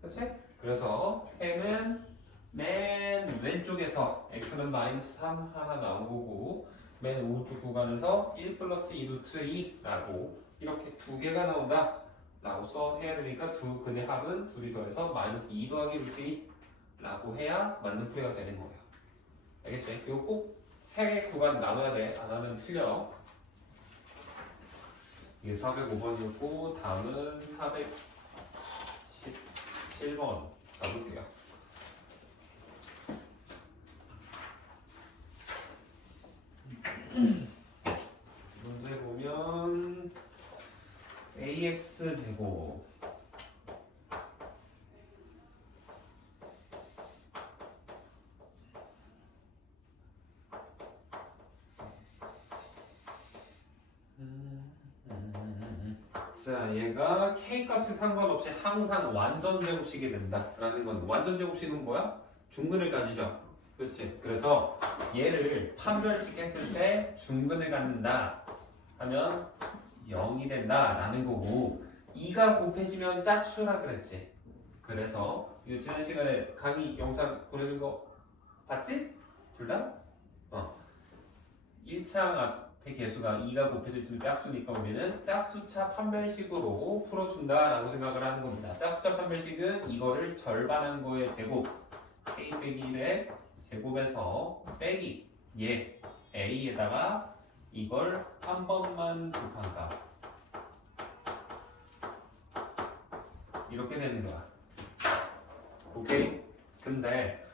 그치? 그래서 해는 맨 왼쪽에서 x는 마이너스 3 하나 나온 거고 맨 오른쪽 구간에서 1 플러스 2 루트 2라고 이렇게 두 개가 나온다 라고 써해야 되니까 두 근의 합은 둘이 더해서 마이너스 2 더하기 루트 2 라고 해야 맞는 풀이가 되는 거예요. 알겠지? 이거 꼭 세 개 구간 나눠야 돼. 안 하면 틀려. 이게 405번이었고 다음은 417번 가볼게요. 문제 보면 ax 제곱 자, 얘가 k 값에 상관없이 항상 완전 제곱식이 된다라는 건 완전 제곱식은 뭐야? 중근을 가지죠. 그렇지. 그래서 얘를 판별식 했을 때 중근을 갖는다 하면 0이 된다라는 거고 2가 곱해지면 짝수라 그랬지. 그래서 이거 지난 시간에 강의 영상 보내준 거 봤지? 둘 다? 1창 앞에 개수가 2가 곱해져 있으면 짝수니까 우리는 짝수차 판별식으로 풀어준다라고 생각을 하는 겁니다. 짝수차 판별식은 이거를 절반한 거의 제곱 k 빼기 1의 제곱에서 빼기 얘 a에다가 이걸 한 번만 곱한다. 이렇게 되는 거야. 오케이? 근데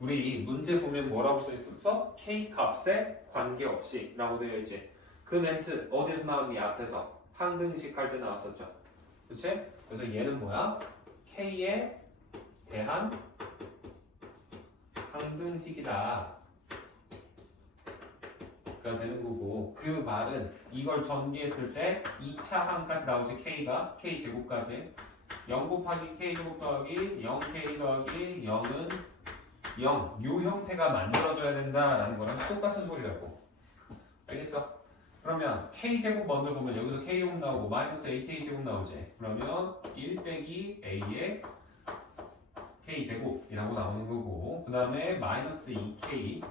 우리 문제 보면 뭐라고 써 있었어? k 값에 관계없이 라고 되어 있지. 그 멘트 어디서 나왔니? 앞에서 항등식 할 때 나왔었죠. 그치? 그래서 얘는 뭐야? k에 대한 항등식이다 가 되는 거고 그 말은 이걸 전개했을 때 2차 항까지 나오지. k가 k 제곱까지 0 곱하기 k 제곱 더하기 0k 더하기 0은 0, 요 형태가 만들어져야 된다라는 거랑 똑같은 소리라고. 알겠어? 그러면 k제곱 먼저 보면 여기서 k제곱 나오고 마이너스 ak제곱 나오지. 그러면 1 빼기 a의 k제곱이라고 나오는 거고 그 다음에 마이너스 2k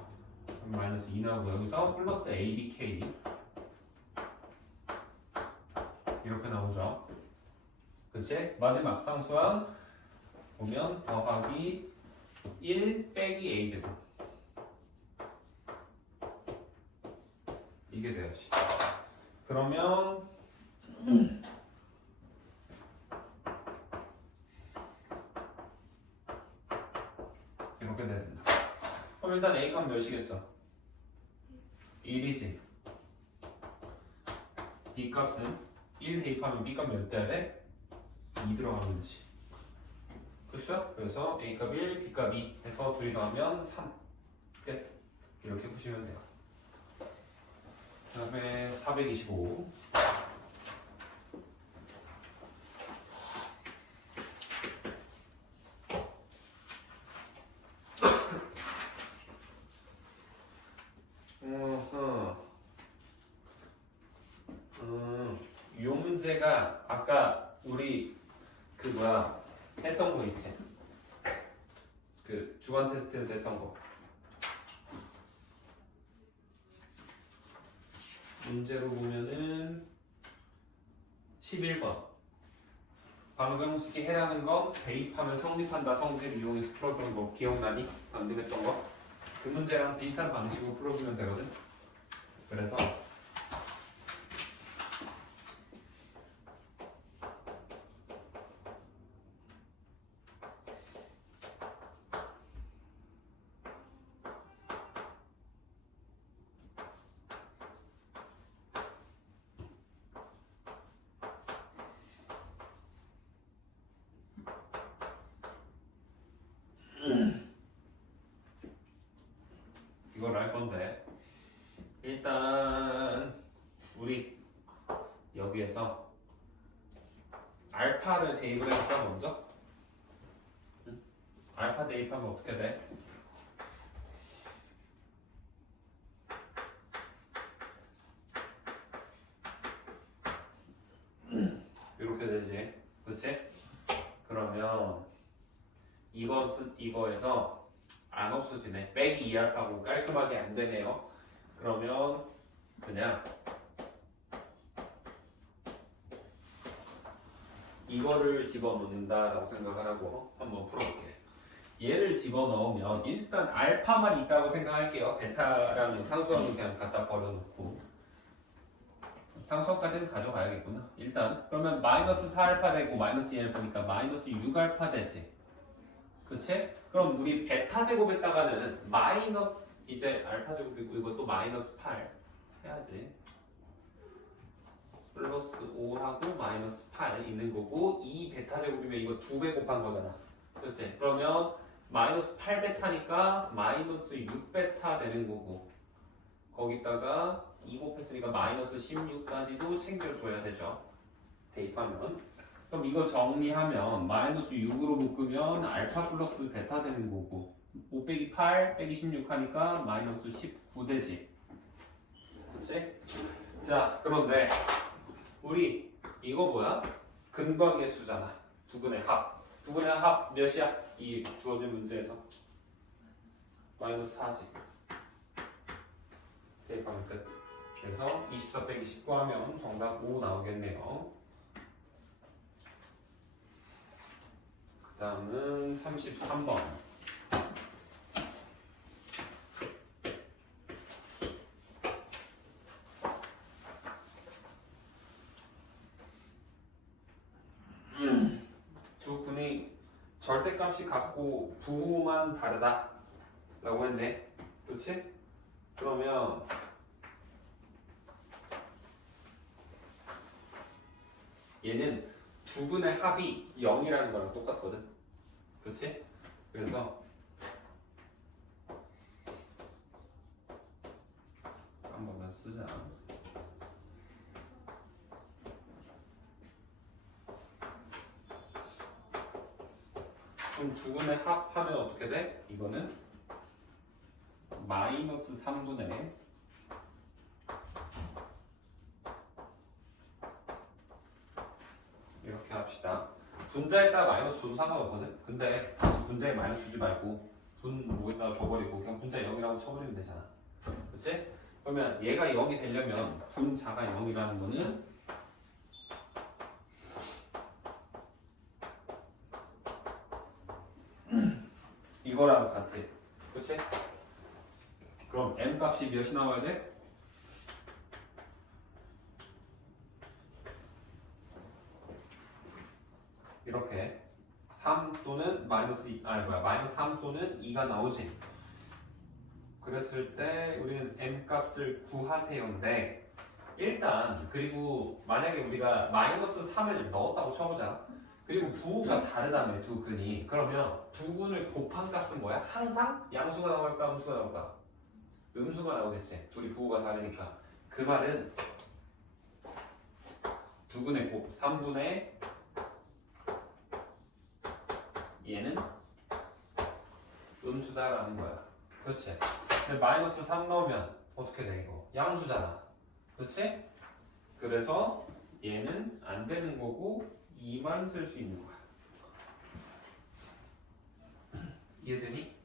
마이너스 2 나오고 여기서 플러스 abk 이렇게 나오죠. 그치? 마지막 상수항 보면 더하기 1 빼기 a제곱 이게 돼야지. 그러면 이렇게 돼야 된다. 그럼 일단 a 값 몇이겠어? 1이지. b 값은 1 대입하면 b 값 몇 돼야 돼? 2 들어가면 되지. 그렇죠? 그래서 a 값 1, b 값 2 해서 둘이 더하면 3 끝. 이렇게 보시면 돼요. 그 다음에 425 요 문제가 아까 우리 그 뭐야 했던 거 있지? 그 주관 테스트에서 했던 거 문제로 보면은 11번. 방정식이 해라는 건 대입하면 성립한다 성질을 이용해서 풀어보는 거 기억나니? 방금 했던 거? 그 문제랑 비슷한 방식으로 풀어주면 되거든. 그래서 이걸 할 건데 일단 우리 여기에서 알파를 대입을 해볼까 먼저? 응? 알파 대입하면 어떻게 돼? 이렇게 되지, 그렇지? 그러면 이거에서 안 없어지네. 빼기 2알파고 깔끔하게 안 되네요. 그러면 그냥 이거를 집어넣는다라고 생각하라고 한번 풀어볼게. 얘를 집어넣으면 일단 알파만 있다고 생각할게요. 베타라는 상수함을 그냥 갖다 버려놓고 상수함까지는 가져가야겠구나. 일단 그러면 마이너스 4알파 되고 마이너스 2알파니까 마이너스 6알파 되지. 그치? 그럼 우리 베타 제곱에다가는 마이너스 이제 알파 제곱이고 이것도 마이너스 8 해야지. 플러스 5하고 마이너스 8 있는 거고 이 베타 제곱이면 이거 2배 곱한 거잖아. 그치? 그러면 마이너스 8베타니까 마이너스 6베타 되는 거고 거기다가 2 곱했으니까 마이너스 16까지도 챙겨줘야 되죠. 대입하면. 그럼 이거 정리하면 마이너스 6으로 묶으면 알파 플러스 베타 되는 거고 5 빼기 8 빼기 16 하니까 마이너스 19 되지. 그치? 자, 그런데 우리 이거 뭐야? 근광의 수잖아. 두근의 합. 두근의 합 몇이야? 이 주어진 문제에서 마이너스 4지. 대입하면 끝. 그래서 24 빼기 19 하면 정답 5 나오겠네요. 그 다음은 33번. 두 근이 절대값이 같고 부호만 다르다 라고 했네. 그렇지? 그러면 얘는 두 근의 합이 0이라는 거랑 똑같거든. 그렇지? 그래서 한 번만 쓰자. 그럼 두 근의 합하면 어떻게 돼? 이거는 마이너스 3분의 이렇게 합시다. 분자에다가 마이너스 줘도 상관없거든. 근데 다시 분자에 마이너스 주지 말고 분 뭐에다가 줘버리고 그냥 분자 0이라고 쳐버리면 되잖아. 그치? 그러면 얘가 0이 되려면 분자가 0이라는 거는 이거랑 같지. 그치? 그럼 m 값이 몇이 나와야 돼? 이렇게 3 또는 마이너스 2, 마이너스 3 또는 2가 나오지. 그랬을 때 우리는 m 값을 구하세요인데 일단 그리고 만약에 우리가 마이너스 3을 넣었다고 쳐보자. 그리고 부호가 다르다며 두 근이. 그러면 두 근을 곱한 값은 뭐야? 항상 양수가 나올까 음수가 나올까? 음수가 나오겠지. 둘이 부호가 다르니까. 그 말은 두 근의 곱 3분의 얘는 음수다라는 거야. 그렇지? 근데 마이너스 3 넣으면 어떻게 돼 이거? 양수잖아. 그렇지? 그래서 얘는 안 되는 거고 2만 쓸 수 있는 거야. 이해되니?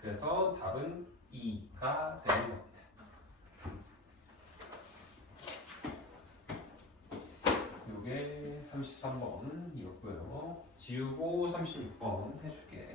그래서 답은 2가 되는 겁니다. 요게 33번 이었고요. 지우고 36번 해줄게.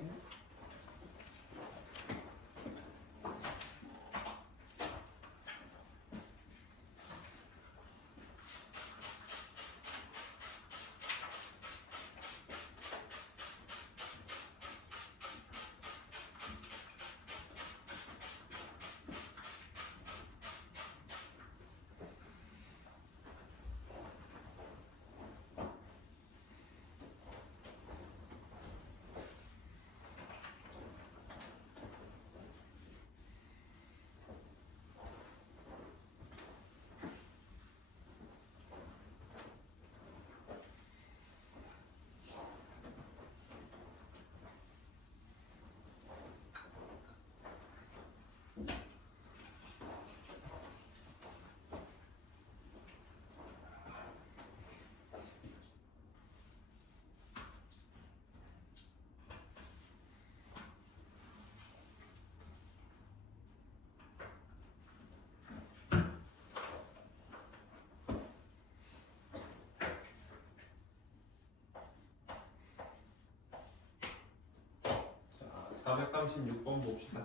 자, 436번 봅시다.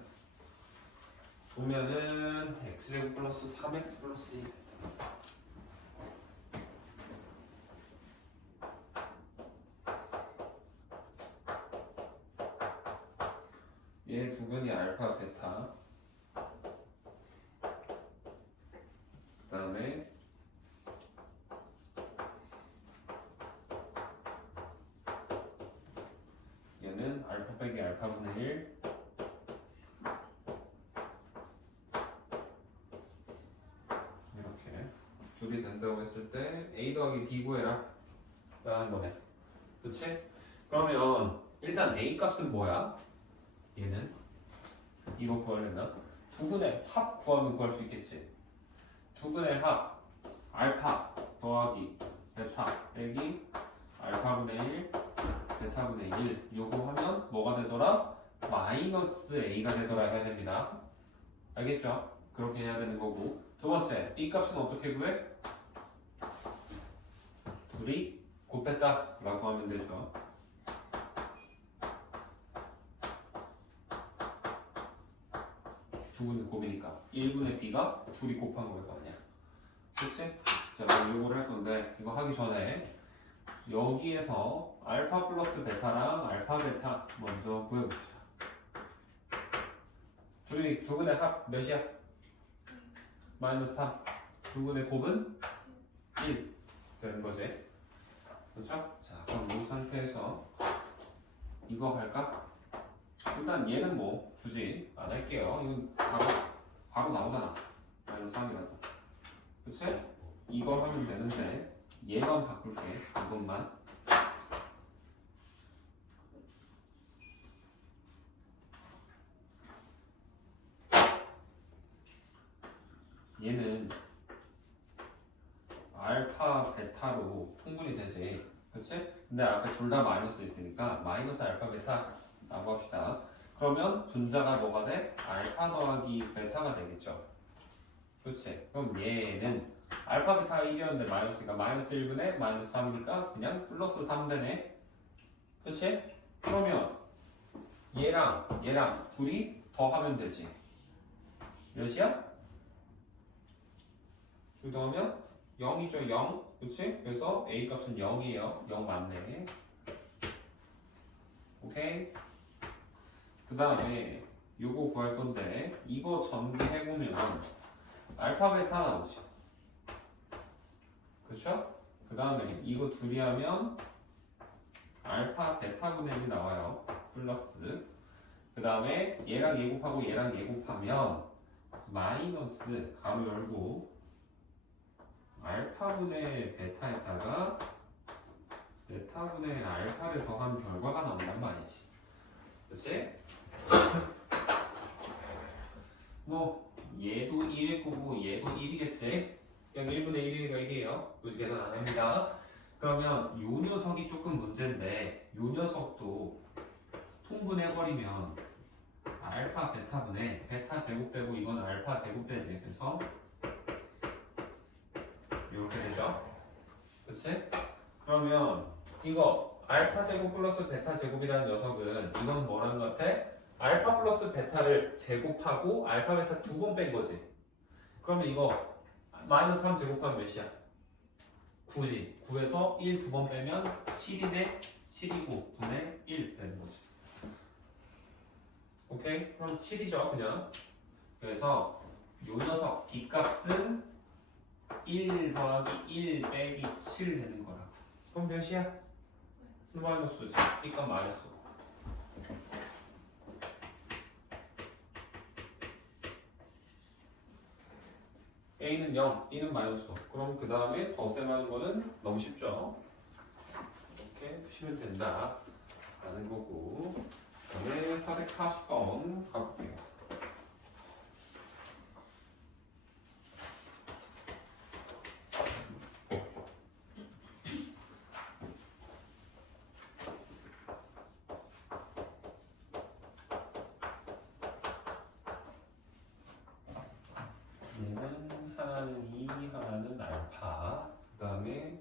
보면은 x제곱 플러스 3x 플러스 1. 얘 두 분이 알파, 베타. 그 다음에 얘는 알파 빼기 알파분의 1. 이렇게 둘이 된다고 했을 때 a 더하기 b 구해라 라는 거네. 그치? 그러면 일단 a 값은 뭐야? 얘는 이거 구하려나? 두근의 합 구하면 구할 수 있겠지. 두근의 합 알파 더하기 베타 빼기 알파분의 1 베타분의 1 요거 하면 뭐가 되더라? 마이너스 a가 되더라 해야 됩니다. 알겠죠? 그렇게 해야 되는 거고. 두 번째 b 값은 어떻게 구해? 둘이 곱했다 라고 하면 되죠. 두 분의 곱이니까 1분의 b가 둘이 곱한 거일 거 아니야. 그치? 자, 그럼 요거를 할 건데 이거 하기 전에 여기에서 알파 플러스 베타랑 알파 베타 먼저 구해봅시다. 둘이 두 분의 합 몇이야? 마이너스 3. 두 분의 곱은 1 되는 거지. 그렇죠? 자, 그럼 이 상태에서 이거 할까? 일단 얘는 뭐 굳이 안 할게요. 이건 바로 나오잖아. 마이너스 3이라고. 그치? 이거 하면 되는데 얘만 바꿀게. 이것만. 얘는 알파 베타로 통분이 되지. 그치? 근데 앞에 둘 다 마이너스 있으니까 마이너스 알파 베타라고 합시다. 그러면 분자가 뭐가 돼? 알파 더하기 베타가 되겠죠. 그치? 그럼 얘는 알파 베타가 1이었는데 마이너스니까 마이너스 1분의 마이너스 3이니까 그냥 플러스 3 되네. 그치? 그러면 얘랑 둘이 더하면 되지. 몇이야? 둘 더하면 0이죠. 0. 그치? 그래서 a 값은 0이에요. 0 맞네. 오케이? 그 다음에 요거 구할 건데 이거 전개해보면 알파 베타 나오지. 그쵸? 그 다음에 이거 둘이 하면 알파 베타분의 1이 나와요. 플러스 그 다음에 얘랑 얘 곱하고 얘랑 얘 곱하면 마이너스 가로 열고 알파분의 베타에다가 베타분의 알파를 더한 결과가 나온단 말이지. 그치? 뭐 얘도 1일 거고 얘도 1이겠지? 그냥 1분의 1이니까 1이에요. 굳이 계산 안 합니다. 그러면 요 녀석이 조금 문제인데 요 녀석도 통분해버리면 알파 베타분의 베타 제곱되고 이건 알파 제곱되지. 그래서 이렇게 되죠? 그치? 그러면 이거 알파 제곱 플러스 베타 제곱이라는 녀석은 이건 뭐라는 것 같아? 알파 플러스 베타를 제곱하고 알파 베타 두 번 뺀 거지. 그러면 이거 마이너스 3 제곱하면 몇이야? 9지. 9에서 1 두 번 빼면 7이네. 7이고 9네 1 되는 거지. 오케이? 그럼 7이죠 그냥. 그래서 요 녀석 B값은 1 더하기 1 빼기 7 되는 거라. 그럼 몇이야? 마이너스지. B값 마이너스. A는 0, B는 마이너스. 그럼 그 다음에 덧셈하는 거는 너무 쉽죠? 이렇게 푸시면 된다 라는 거고. 그 다음에 440번 가볼게요. 얘는 하나는 2, 하나는 알파. 그 다음에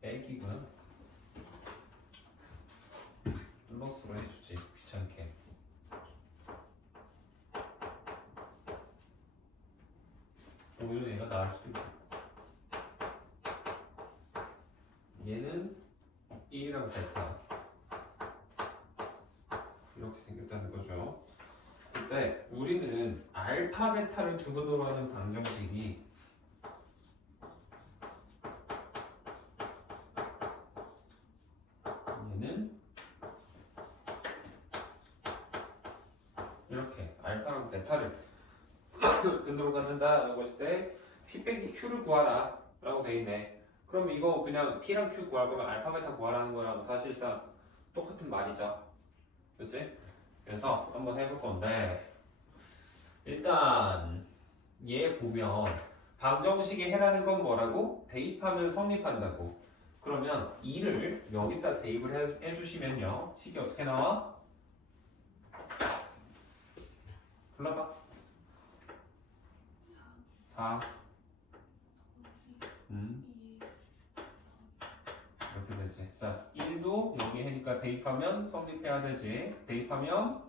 빼기가 플러스로 해주지 귀찮게. 오히려 얘가 나을 수도 있고. 얘는 1이랑 베타 이렇게 생겼다는 거죠. 근데 우리는 알파 베타를 두고도로 하는 방정식이 얘는 이렇게 알파랑 베타를 근으로 갖는다라고 했을 때 P 빼기 Q를 구하라 라고 돼 있네. 그럼 이거 그냥 P랑 Q 구할 거면 알파 베타 구하라는 거랑 사실상 똑같은 말이죠. 그치? 그래서 한번 해볼 건데 일단 얘 보면 방정식에 해라는 건 뭐라고? 대입하면 성립한다고. 그러면 2를 여기다 대입을 해주시면요 식이 어떻게 나와? 불러봐. 4 이렇게 되지. 자 1도 여기 해니까 대입하면 성립해야 되지. 대입하면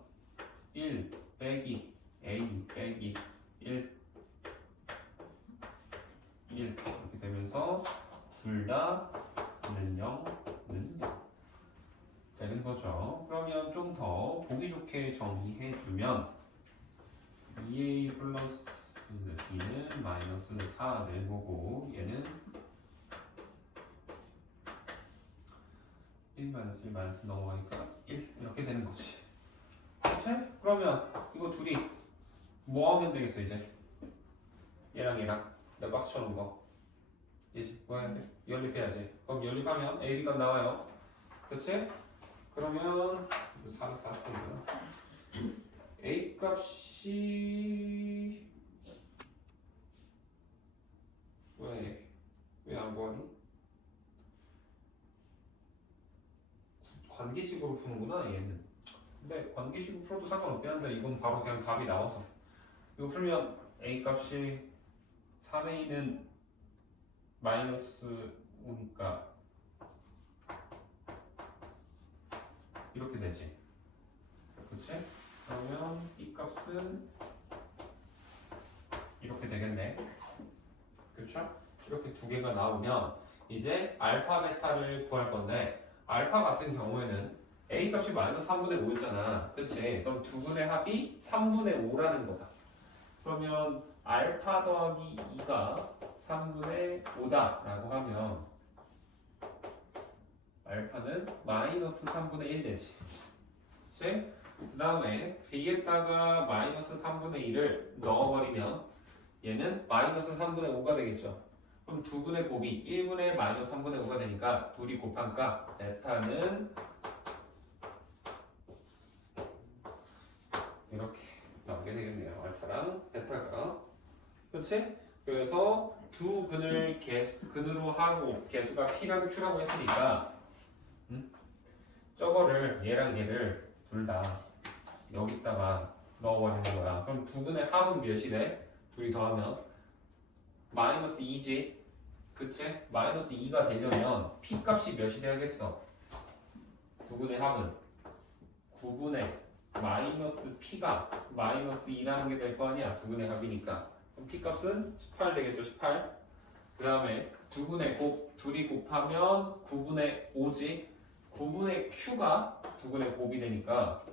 1 빼기 A 빼기 1 이렇게 되면서 둘 다 는 0, 는 0 되는 거죠. 그러면 좀 더 보기 좋게 정리해주면 2A 플러스 B는 마이너스 4 될 거고 얘는 1 마이너스 1 마이너스 넘어가니까 1 이렇게 되는 거지. 그치? 그러면 이거 둘이 뭐 하면 되겠어 이제? 얘랑 얘랑 내 박스 쳐놓은 거 얘지? 뭐 해야 돼? 연립해야지. 그럼 연립하면 A, B값 나와요. 그치? 그러면 440번이구나. A 값이 왜 안 구하니? 관계식으로 푸는구나 얘는. 근데 관계식으로 풀어도 상관없긴 한데 이건 바로 그냥 답이 나와서 이거 풀면 A 값이 3A는 마이너스 오니까 이렇게 되지. 그치? 그러면 B 값은 이렇게 되겠네. 그쵸? 이렇게 두 개가 나오면 이제 알파 베타를 구할 건데 알파 같은 경우에는 A 값이 마이너스 3분의 5였잖아. 그치? 그럼 두 분의 합이 3분의 5라는 거다. 그러면 알파 더하기 2가 3분의 5다 라고 하면 알파는 마이너스 3분의 1 되지. 그치? 그 다음에 B에다가 마이너스 3분의 1을 넣어버리면 얘는 마이너스 3분의 5가 되겠죠. 그럼 두 분의 곱이 1분의 마이너스 3분의 5가 되니까 둘이 곱하니까 베타는 이렇게 나오게 되겠네요. 알파랑 베타가. 그치? 그래서 두 근을 근으로 하고 개수가 P랑 Q라고 했으니까 저거를 얘랑 얘를 둘 다 여기다가 넣어버리는 거야. 그럼 두 근의 합은 몇이 돼? 둘이 더하면 마이너스 2지. 그치? 마이너스 2가 되려면 p 값이 몇이 돼야겠어? 두근의 합은 9분의 마이너스 p가 마이너스 2라는 게 될 거 아니야. 두근의 합이니까. 그럼 p 값은 18 되겠죠. 18. 그 다음에 둘이 곱하면 9분의 5지. 9분의 q가 두근의 곱이 되니까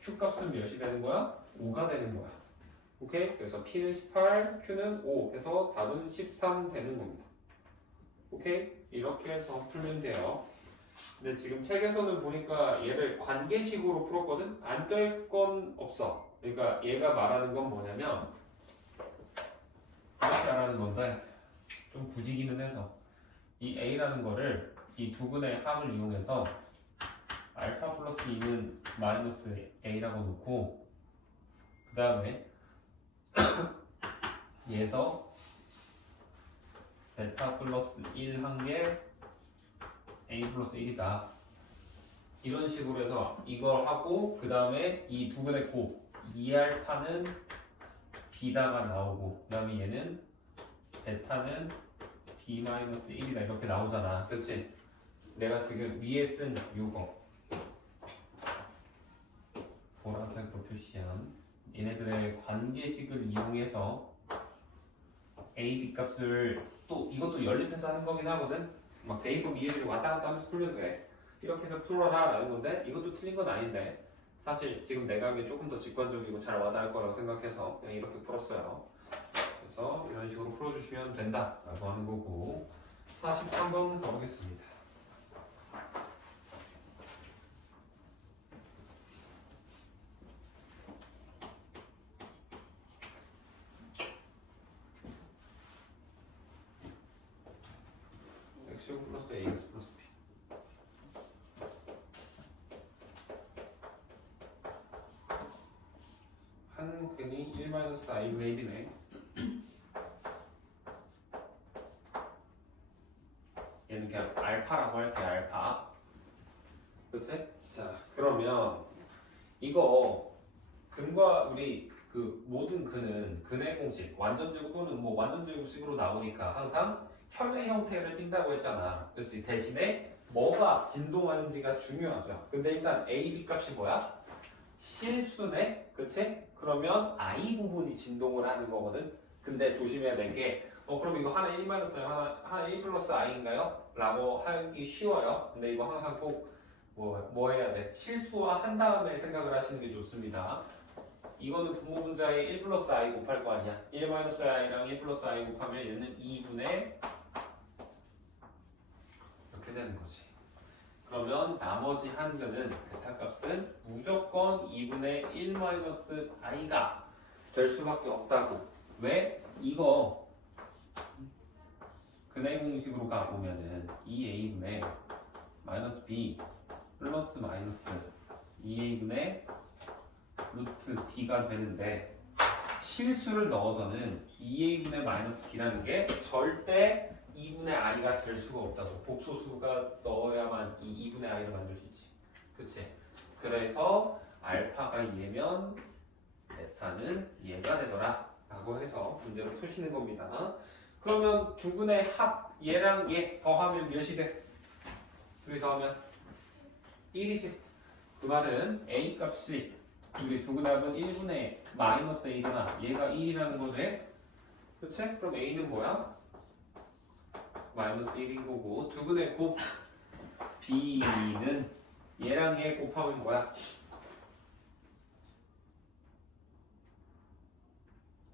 q 값은 몇이 되는 거야? 5가 되는 거야. 오케이? 그래서 p는 18, q는 5. 그래서 답은 13 되는 겁니다. 오케이? 이렇게 해서 풀면 돼요. 근데 지금 책에서는 보니까 얘를 관계식으로 풀었거든? 안 될 건 없어. 그러니까 얘가 말하는 건 뭐냐면 이렇게 말하는 건데 좀 굳이기는 해서 이 a라는 거를 이 두근의 합을 이용해서 알파 플러스 2는 마이너스 a라고 놓고 그 다음에 얘에서 베타 플러스 1 한 게 a 플러스 1이다. 이런 식으로 해서 이걸 하고 그 다음에 이 두근의 곱 2알파는 b다가 나오고 그 다음에 얘는 베타는 b 마이너스 1이다 이렇게 나오잖아. 그렇지? 내가 지금 위에 쓴 요거 보라색으로 표시한 얘네들의 관계식을 이용해서 a, b 값을 또 이것도 연립해서 하는 거긴 하거든. 막 대입법 이해들이 왔다 갔다 하면서 풀면 돼. 이렇게 해서 풀어라 라는 건데 이것도 틀린 건 아닌데 사실 지금 내가 하기에 조금 더 직관적이고 잘 와닿을 거라고 생각해서 그냥 이렇게 풀었어요. 그래서 이런 식으로 풀어주시면 된다 라고 하는 거고 43번 가보겠습니다. x 플러스 ax 플러스 b 한 근이 1-i분의 1이네. 얘는 그냥 알파라고 할게. 알파. 그치? 자 그러면 이거 근과 우리 그 모든 근은 근의 공식 완전제곱 또는 뭐 완전제곱식으로 나오니까 항상 혈내 형태를 띈다고 했잖아. 그치? 대신에 뭐가 진동하는지가 중요하죠. 근데 일단 a, b 값이 뭐야? 실수네? 그치? 그러면 i 부분이 진동을 하는 거거든. 근데 조심해야 될 게 그럼 이거 하나 1 마이너스 하나 1 플러스 i인가요? 라고 하기 쉬워요. 근데 이거 항상 꼭 뭐 해야 돼? 실수화 한 다음에 생각을 하시는 게 좋습니다. 이거는 분모분자에 1 플러스 i 곱할 거 아니야. 1 마이너스 i랑 1 플러스 i 곱하면 얘는 2분의 이렇게 되는 거지. 그러면 나머지 한 근은 베타 값은 무조건 2분의 1 마이너스 i가 될 수밖에 없다고. 왜? 이거 근의 공식으로 가보면은 2a분의 마이너스 b 플러스 마이너스 2a분의 루트 d가 되는데 실수를 넣어서는 2a분의 마이너스 b라는 게 절대 2분의 i가 될 수가 없다고. 복소수가 넣어야만 이 2분의 i를 만들 수 있지. 그치? 그래서 알파가 얘면 베타는 얘가 되더라 라고 해서 문제를 푸시는 겁니다. 그러면 두 분의 합 얘랑 얘 더하면 몇이 돼? 둘이 더하면 1이지. 그 말은 a 값이 우리 두 분의 합은 1분의 마이너스 a잖아. 얘가 1이라는 거지. 그치? 그럼 a는 뭐야? 마이너스 1인 거고 두 분의 곱 b는 얘랑 얘 곱하면 뭐야?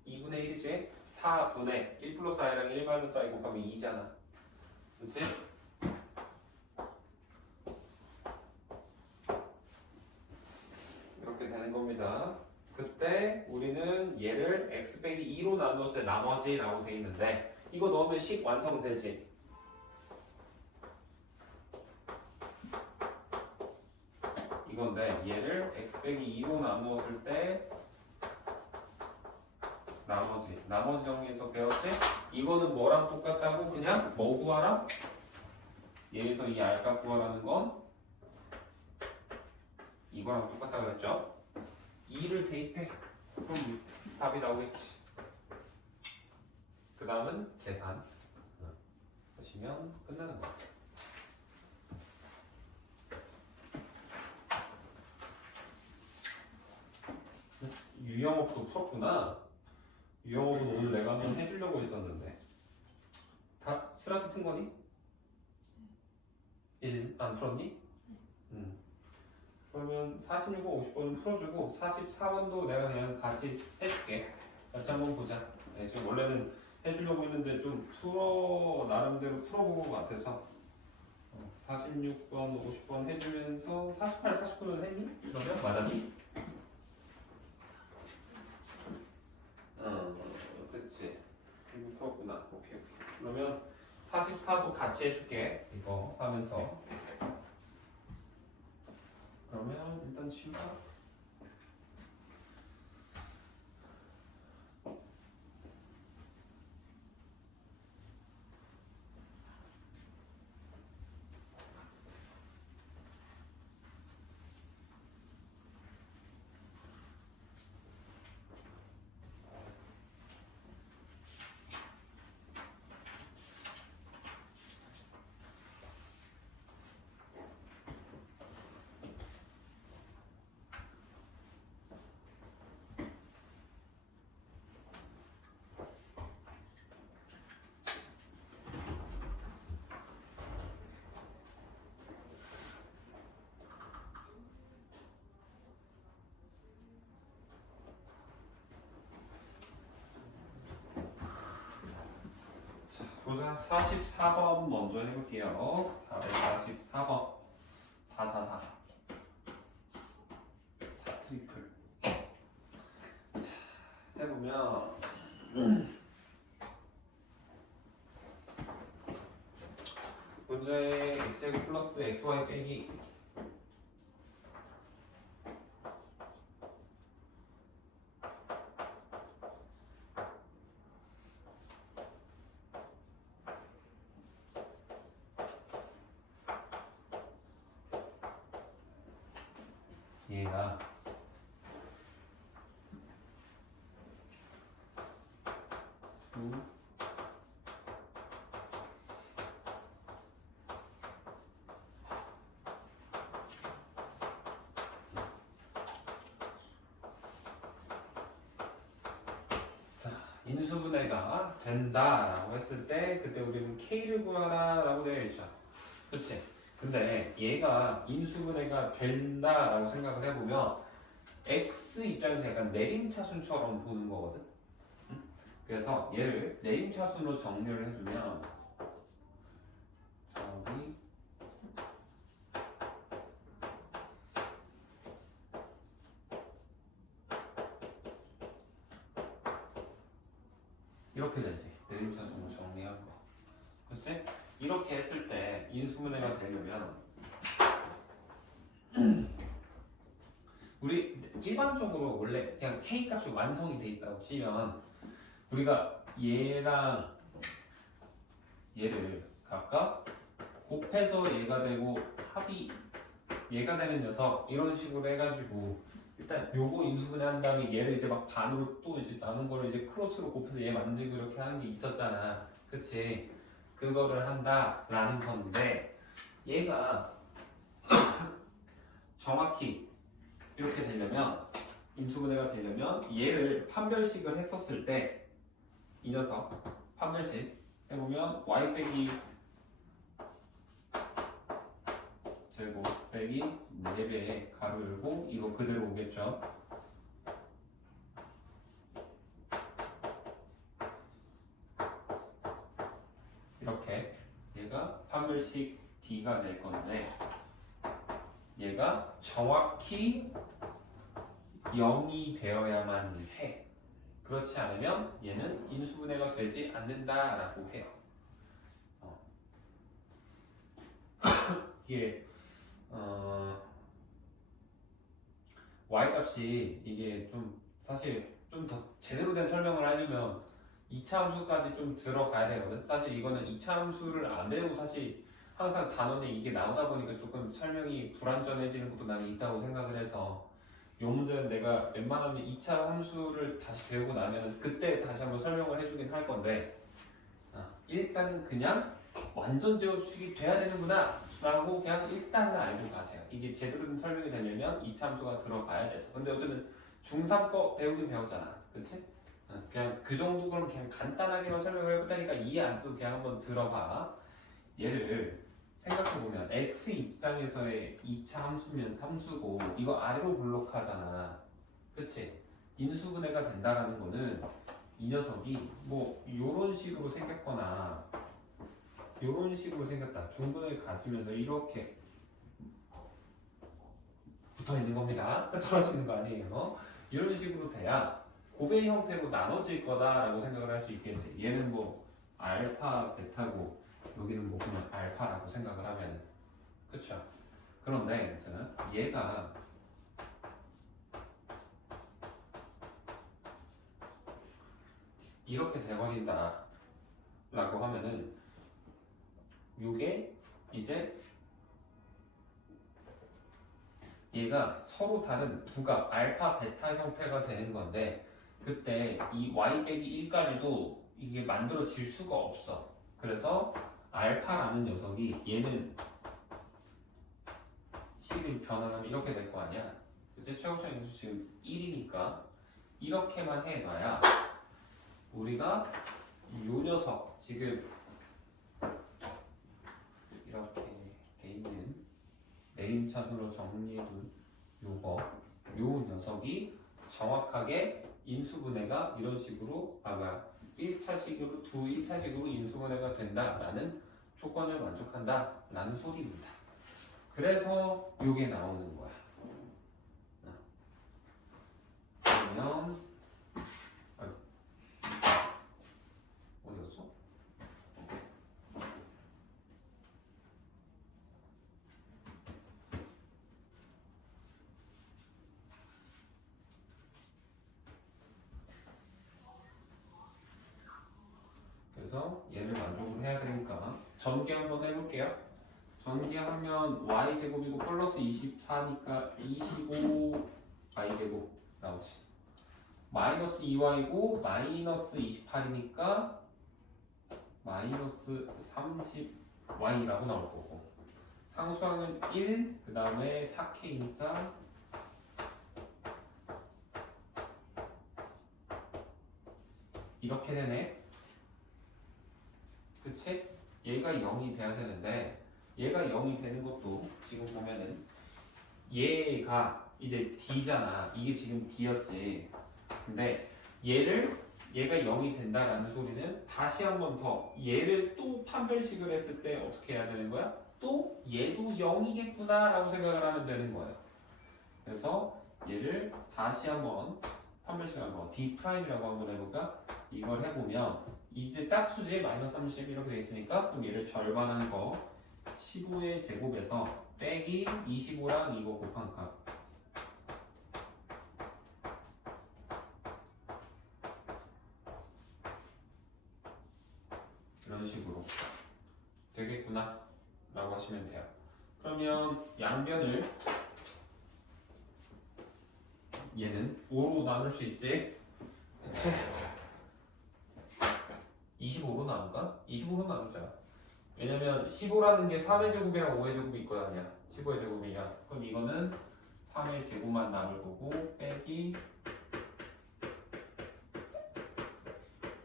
2분의 1이지? 4분의 1 플러스 i랑 1 마이너스 i 곱하면 2잖아. 그치? 이렇게 되는 겁니다. 그때 우리는 얘를 x 빼기 2로 나눴을 때 나머지라고 돼 있는데 이거 넣으면 식 완성되지? 이건데 얘를 x 빼기 2로 나누었을 때 나머지 정리해서 배웠지? 이거는 뭐랑 똑같다고? 그냥 뭐 구하라? 얘에서 이 알값 구하라는 건 이거랑 똑같다고 했죠? 2를 대입해. 그럼 답이 나오겠지. 그 다음은 계산 하시면 끝나는 거예요. 유형업도 풀었구나. 유형업은 오늘 내가 한번 해주려고 했었는데 다 스라트 푼 거니? 안 풀었니? 그러면 46번, 50번은 풀어주고 44번도 내가 그냥 같이 해줄게. 같이 한번 보자. 네, 지금 원래는 해주려고 했는데 좀 나름대로 풀어본 것 같아서 46번, 50번 해주면서 48, 49는 했니? 그러면 맞았니? 그치. 이거 풀었구나. 오케이. 그러면 44도 같이 해줄게. 이거 하면서. 그러면 일단 지우자. 보자. 44번 먼저 해볼게요. 444번 444 4 트리플. 자, 해보면 문제의 x제곱 플러스 xy 빼기 얘가 인수분해가 된다라고 했을 때 그때 우리는 K를 구하라라고 되어 있죠. 그치? 근데 얘가 인수분해가 된다라고 생각을 해보면 X 입장에서 약간 내림차순처럼 보는 거거든. 그래서 얘를 내림차순으로 정리를 해주면 저기 이렇게 되지. 내림차순으로 정리하고. 그치? 이렇게 했을 때 인수분해가 되려면 우리 일반적으로 원래 그냥 K 값이 완성이 돼 있다고 치면 우리가 얘랑 얘를 각각 곱해서 얘가 되고 합이 얘가 되는 녀석 이런 식으로 해가지고 일단 요거 인수분해 한 다음에 얘를 이제 막 반으로 또 이제 나눈 거를 이제 크로스로 곱해서 얘 만들고 이렇게 하는 게 있었잖아. 그치? 그거를 한다라는 건데 얘가 정확히 이렇게 되려면 인수분해가 되려면 얘를 판별식을 했었을 때 이 녀석 판별식 해보면 y 빼기 제곱 빼기 4배의 가로 열고 이거 그대로 오겠죠. 이렇게 얘가 판별식 D가 될 건데 얘가 정확히 0이 되어야만 해. 그렇지 않으면 얘는 인수분해가 되지 않는다라고 해요. 이게 y-값이 이게 좀 사실 좀 더 제대로 된 설명을 하려면 2차 함수까지 좀 들어가야 되거든. 사실 이거는 2차 함수를 안 배우고 사실 항상 단원에 이게 나오다 보니까 조금 설명이 불완전해지는 것도 나는 있다고 생각을 해서 이 문제는 내가 웬만하면 2차 함수를 다시 배우고 나면 그때 다시 한번 설명을 해주긴 할 건데 일단은 그냥 완전 제곱식이 돼야 되는구나 라고 그냥 일단은 알고 가세요. 이게 제대로 된 설명이 되려면 이차 함수가 들어가야 돼서. 근데 어쨌든 중3 거 배우긴 배웠잖아. 그치? 그냥 그 정도 그럼 그냥 간단하게만 설명을 해볼 테니까 이해 안 돼도 그냥 한번 들어가. 얘를 생각해보면 x 입장에서의 2차 함수고 이거 아래로 블록하잖아. 그치? 인수분해가 된다라는 거는 이 녀석이 뭐 요런 식으로 생겼거나 요런 식으로 생겼다. 중분을 가지면서 이렇게 붙어 있는 겁니다. 떨어지는 거 아니에요. 이런 식으로 돼야 고배 형태로 나눠질 거다라고 생각을 할 수 있겠지. 얘는 뭐 알파, 베타고 여기는 뭐 그냥 알파라고 생각을 하면은 그쵸? 그런데 얘가 이렇게 돼버린다 라고 하면은 요게 이제 얘가 서로 다른 두 값 알파, 베타 형태가 되는 건데 그때 이 y 빼기 1까지도 이게 만들어질 수가 없어. 그래서 알파라는 녀석이 얘는 식을 변환하면 이렇게 될 거 아니야. 그치? 최고차 인수 지금 1이니까 이렇게만 해놔야 우리가 요 녀석 지금 이렇게 돼 있는 내림차순으로 정리해둔 요 녀석이 정확하게 인수분해가 이런 식으로 1차식으로 1차식으로 인수분해가 된다라는 조건을 만족한다라는 소리입니다. 그래서 요게 나오는 거야. 그러면 어디였어? 그래서 얘를 만족을 해야 되니까 전개 한번 해볼게요. 전개하면 y제곱이고 플러스 24니까 25 y제곱 나오지. 마이너스 2y고 마이너스 28이니까 마이너스 30y라고 나올 거고 상수항은 1, 그 다음에 4k니까 이렇게 되네. 그치? 얘가 0이 돼야 되는데 얘가 0이 되는 것도 지금 보면은 얘가 이제 D잖아. 이게 지금 D였지. 근데 얘가 0이 된다라는 소리는 다시 한 번 더 얘를 또 판별식을 했을 때 어떻게 해야 되는 거야? 또 얘도 0이겠구나 라고 생각을 하면 되는 거예요. 그래서 얘를 다시 한번 판별식을 한번 D'이라고 한번 해볼까? 이걸 해보면 이제 짝수지 마이너스 30 이렇게 돼 있으니까 그럼 얘를 절반한 거 15의 제곱에서 빼기 25랑 이거 곱한 값 이런 식으로 되겠구나 라고 하시면 돼요. 그러면 양변을 얘는 5로 나눌 수 있지. 그치? 25로 나눌까? 25로 나누자. 왜냐면 15라는 게 3의 제곱이랑 5의 제곱이 있거든 아니야. 15의 제곱이야. 그럼 이거는 3의 제곱만 남을 거고 빼기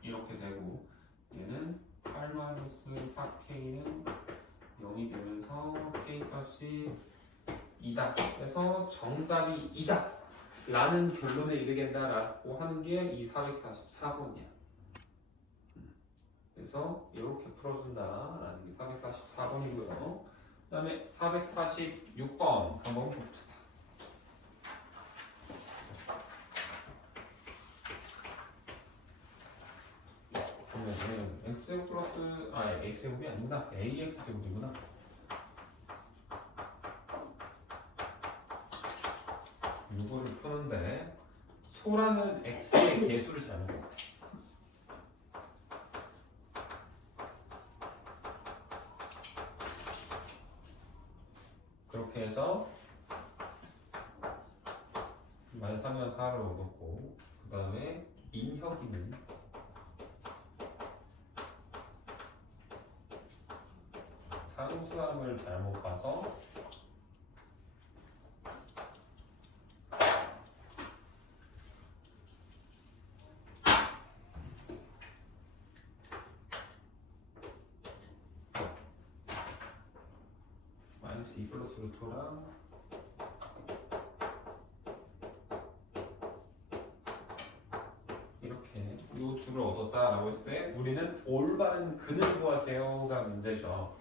이렇게 되고 얘는 8-4k는 0이 되면서 k값이 2다. 그래서 정답이 2다 라는 결론에 이르겠다라고 하는 게 이 444번이야. 그래서 이렇게 풀어준다라는 게 444번이고요. 그 다음에 446번 한번 봅시다. 보면은 x제곱 플러스 x제곱이 아니구나. ax제곱이구나. 이거를 푸는데 소라는 x의 개수를 잘못 봤다. 그렇게 해서 마이너스 3면 4를 얻었고 그 다음에 민혁이는 상수함을 잘못 봐서 마이너스 2 플러스 루트랑 이렇게 이 둘을 얻었다라고 했을 때 우리는 올바른 근을 구하세요가 문제죠.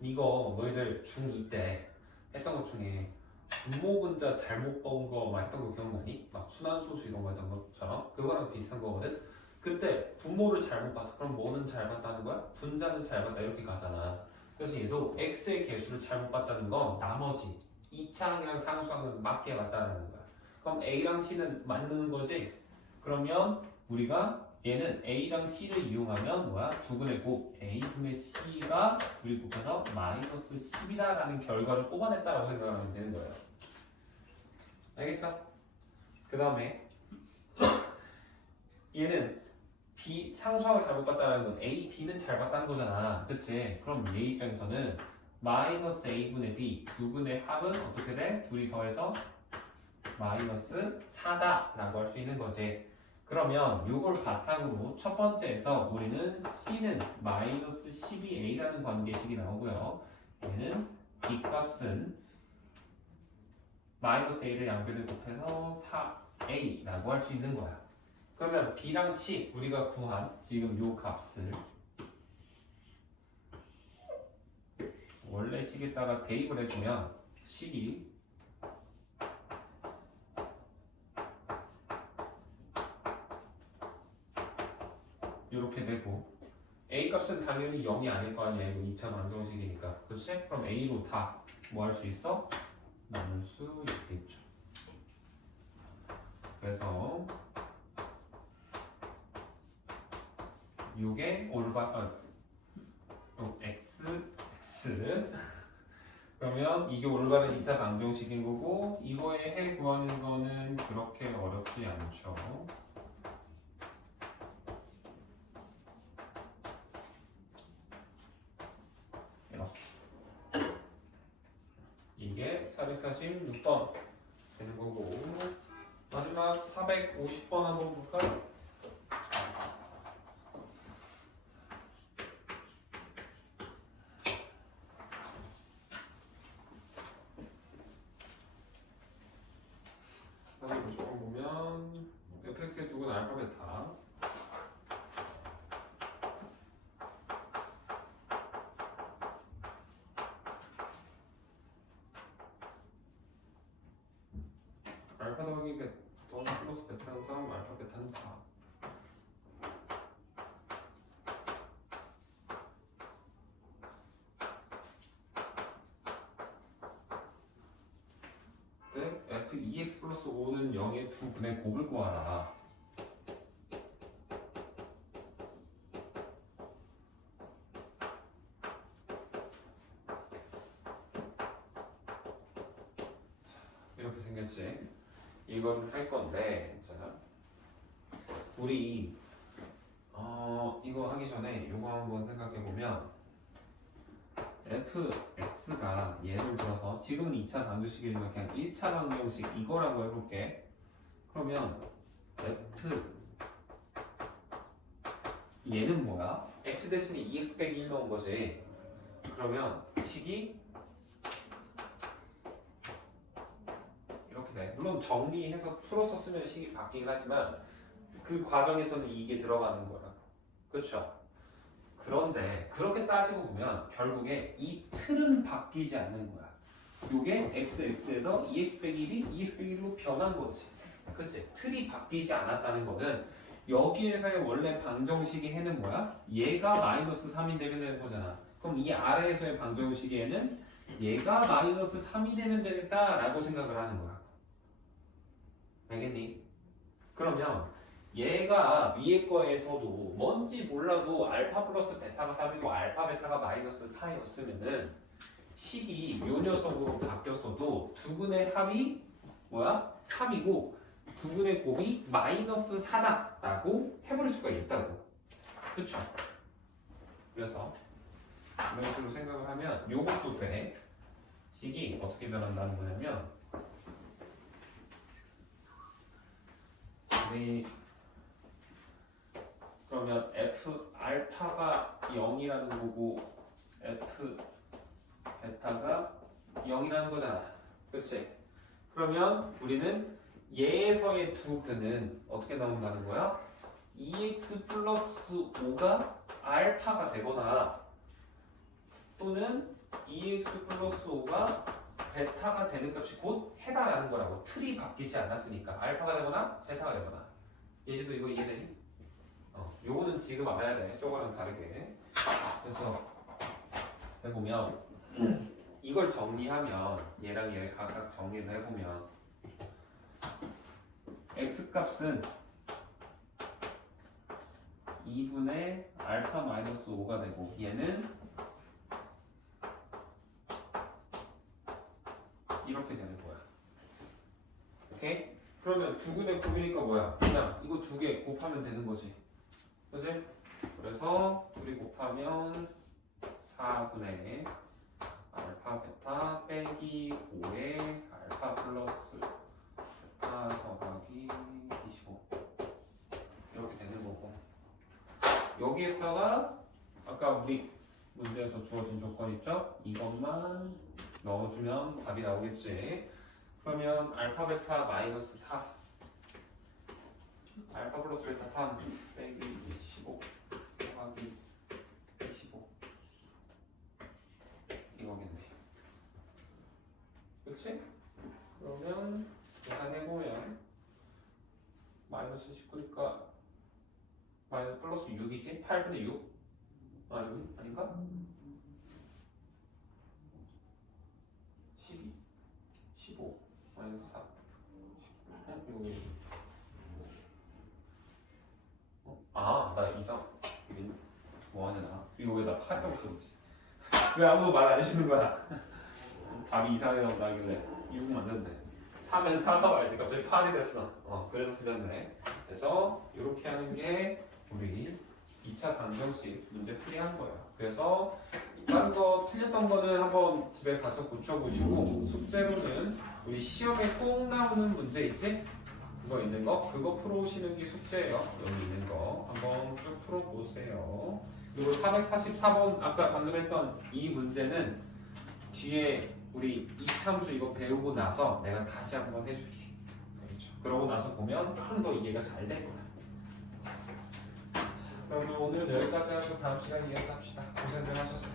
이거 너희들 중2 때 했던 것 중에 분모분자 잘못 본 거 막 했던 거 기억나니? 막 순환소수 이런 거 했던 것처럼 그거랑 비슷한 거거든. 그때 분모를 잘못 봤어. 그럼 뭐는 잘 봤다는 거야? 분자는 잘 봤다 이렇게 가잖아. 그래서 얘도 x의 개수를 잘못 봤다는 건 나머지 2차항이랑 상수항은 맞게 봤다는 거야. 그럼 a랑 c는 맞는 거지? 그러면 우리가 얘는 a랑 c를 이용하면 뭐야? 두근의 곱 a분의 c가 둘이 곱해서 마이너스 10이다 라는 결과를 뽑아냈다라고 생각하면 되는 거예요. 알겠어? 그 다음에 얘는 b 상수항을 잘못 봤다는 건 a, b는 잘 봤다는 거잖아. 그치? 그럼 얘 입장에서는 마이너스 a분의 b 두근의 합은 어떻게 돼? 둘이 더해서 마이너스 4다 라고 할 수 있는 거지. 그러면 요걸 바탕으로 첫 번째에서 우리는 c는 마이너스 12a라는 관계식이 나오고요. 얘는 b 값은 마이너스 a를 양변에 곱해서 4a라고 할 수 있는 거야. 그러면 b랑 c 우리가 구한 지금 요 값을 원래 식에다가 대입을 해주면 식이 이렇게 되고 a 값은 당연히 0이 아닐 거 아니야. 이거 2차 방정식이니까. 그렇지? 그럼 a로 다 뭐 할 수 있어? 나눌 수 있겠죠. 그래서 요게 x 그러면 이게 올바른 2차 방정식인 거고 이거에 해 구하는 거는 그렇게 어렵지 않죠. 이렇게 이게 446번 되는 거고 마지막 450번 한번 볼까요? 보면 fx의 두 근 알파 베타 알파 더하기 베타 플러스 베타는 3 알파 베타는 4 f 2x 플러스 5는 0의 두 근의 곱을 구하라. 이렇게 생겼지. 이건 할 건데, 자, 우리 이거 하기 전에 이거 한번 생각해 보면 fx가 예를 들어서 지금은 2차 방정식이지만 그냥 1차 방정식 이거라고 해볼게. 그러면 f 얘는 뭐야? x 대신에 2x 빼기 1 넣은 거지. 그러면 식이 이렇게 돼. 물론 정리해서 풀어서 쓰면 식이 바뀌긴 하지만 그 과정에서는 이게 들어가는 거라. 그렇죠? 그런데 그렇게 따지고 보면 결국에 이 틀은 바뀌지 않는 거야. 요게 xx에서 2x 빼기 1이 2x 빼기 1로 변한 거지. 그치? 틀이 바뀌지 않았다는 거는 여기에서의 원래 방정식의 해는 뭐야? 얘가 마이너스 3이 되면 되는 거잖아. 그럼 이 아래에서의 방정식에는 얘가 마이너스 3이 되면 되겠다라고 생각을 하는 거야. 알겠니? 그러면 얘가 위에 거에서도 뭔지 몰라도 알파 플러스 베타가 3이고 알파 베타가 마이너스 4였으면은 식이 요 녀석으로 바뀌었어도 두 근의 합이 뭐야? 3이고 두 근의 곱이 마이너스 4다라고 해버릴 수가 있다고. 그쵸? 그래서 이런 식으로 생각을 하면 요것도 돼. 식이 어떻게 변한다는 거냐면 우리 그러면 F 알파가 0이라는 거고 F 베타가 0이라는 거잖아. 그치? 그러면 우리는 얘에서의 두 근은 어떻게 나온다는 거야? 2x 플러스 5가 알파가 되거나 또는 2x 플러스 5가 베타가 되는 값이 곧 해다라는 거라고. 틀이 바뀌지 않았으니까 알파가 되거나 베타가 되거나. 예지도 이거 이해되니? 요거는 지금 알아야 돼. 저거랑 다르게. 그래서 해보면 이걸 정리하면 얘랑 얘 각각 정리를 해보면 x값은 2분의 알파 마이너스 5가 되고 얘는 이렇게 되는 거야. 오케이? 그러면 두 근의 곱이니까 뭐야? 그냥 이거 두 개 곱하면 되는 거지. 그지? 그래서 둘이 곱하면 4분의 알파 베타 빼기 5의 알파 플러스 베타 더하기 25 이렇게 되는 거고, 여기에다가 아까 우리 문제에서 주어진 조건 있죠? 이것만 넣어주면 답이 나오겠지. 그러면 알파 베타 마이너스 4 알파 플러스 베타 3 빼기 25 더하기 25 이거겠네. 그치? 그러면 계산해보면 마이너스 19니까 마이너스 플러스 6이지? 8분의 6? 아닌가? 12 15 마이너스 4 여기 나 이상 뭐하냐 나 이거 왜 나 8이라고 써있지? 왜 아무도 말 안 해주는 거야? 답이 이상하게 나온다길래 6은 안 된대. 3엔 4가 와야지. 갑자기 8이 됐어. 그래서 틀렸네. 그래서 이렇게 하는 게 우리 2차 방정식 문제 풀이한 거야. 그래서 다른 거 틀렸던 거는 한번 집에 가서 고쳐보시고, 숙제로는 우리 시험에 꼭 나오는 문제 있지? 그거 있는 거? 그거 풀어오시는 게 숙제예요. 여기 있는 거 한번 쭉 풀어보세요. 그리고 444번 아까 방금 했던 이 문제는 뒤에 우리 이참수 이거 배우고 나서 내가 다시 한번 해줄게. 그렇죠. 그러고 나서 보면 좀 더 이해가 잘 될 거야. 자, 그러면 오늘 여기까지 하고 다음 시간에 이어서 합시다. 고생들 하셨어.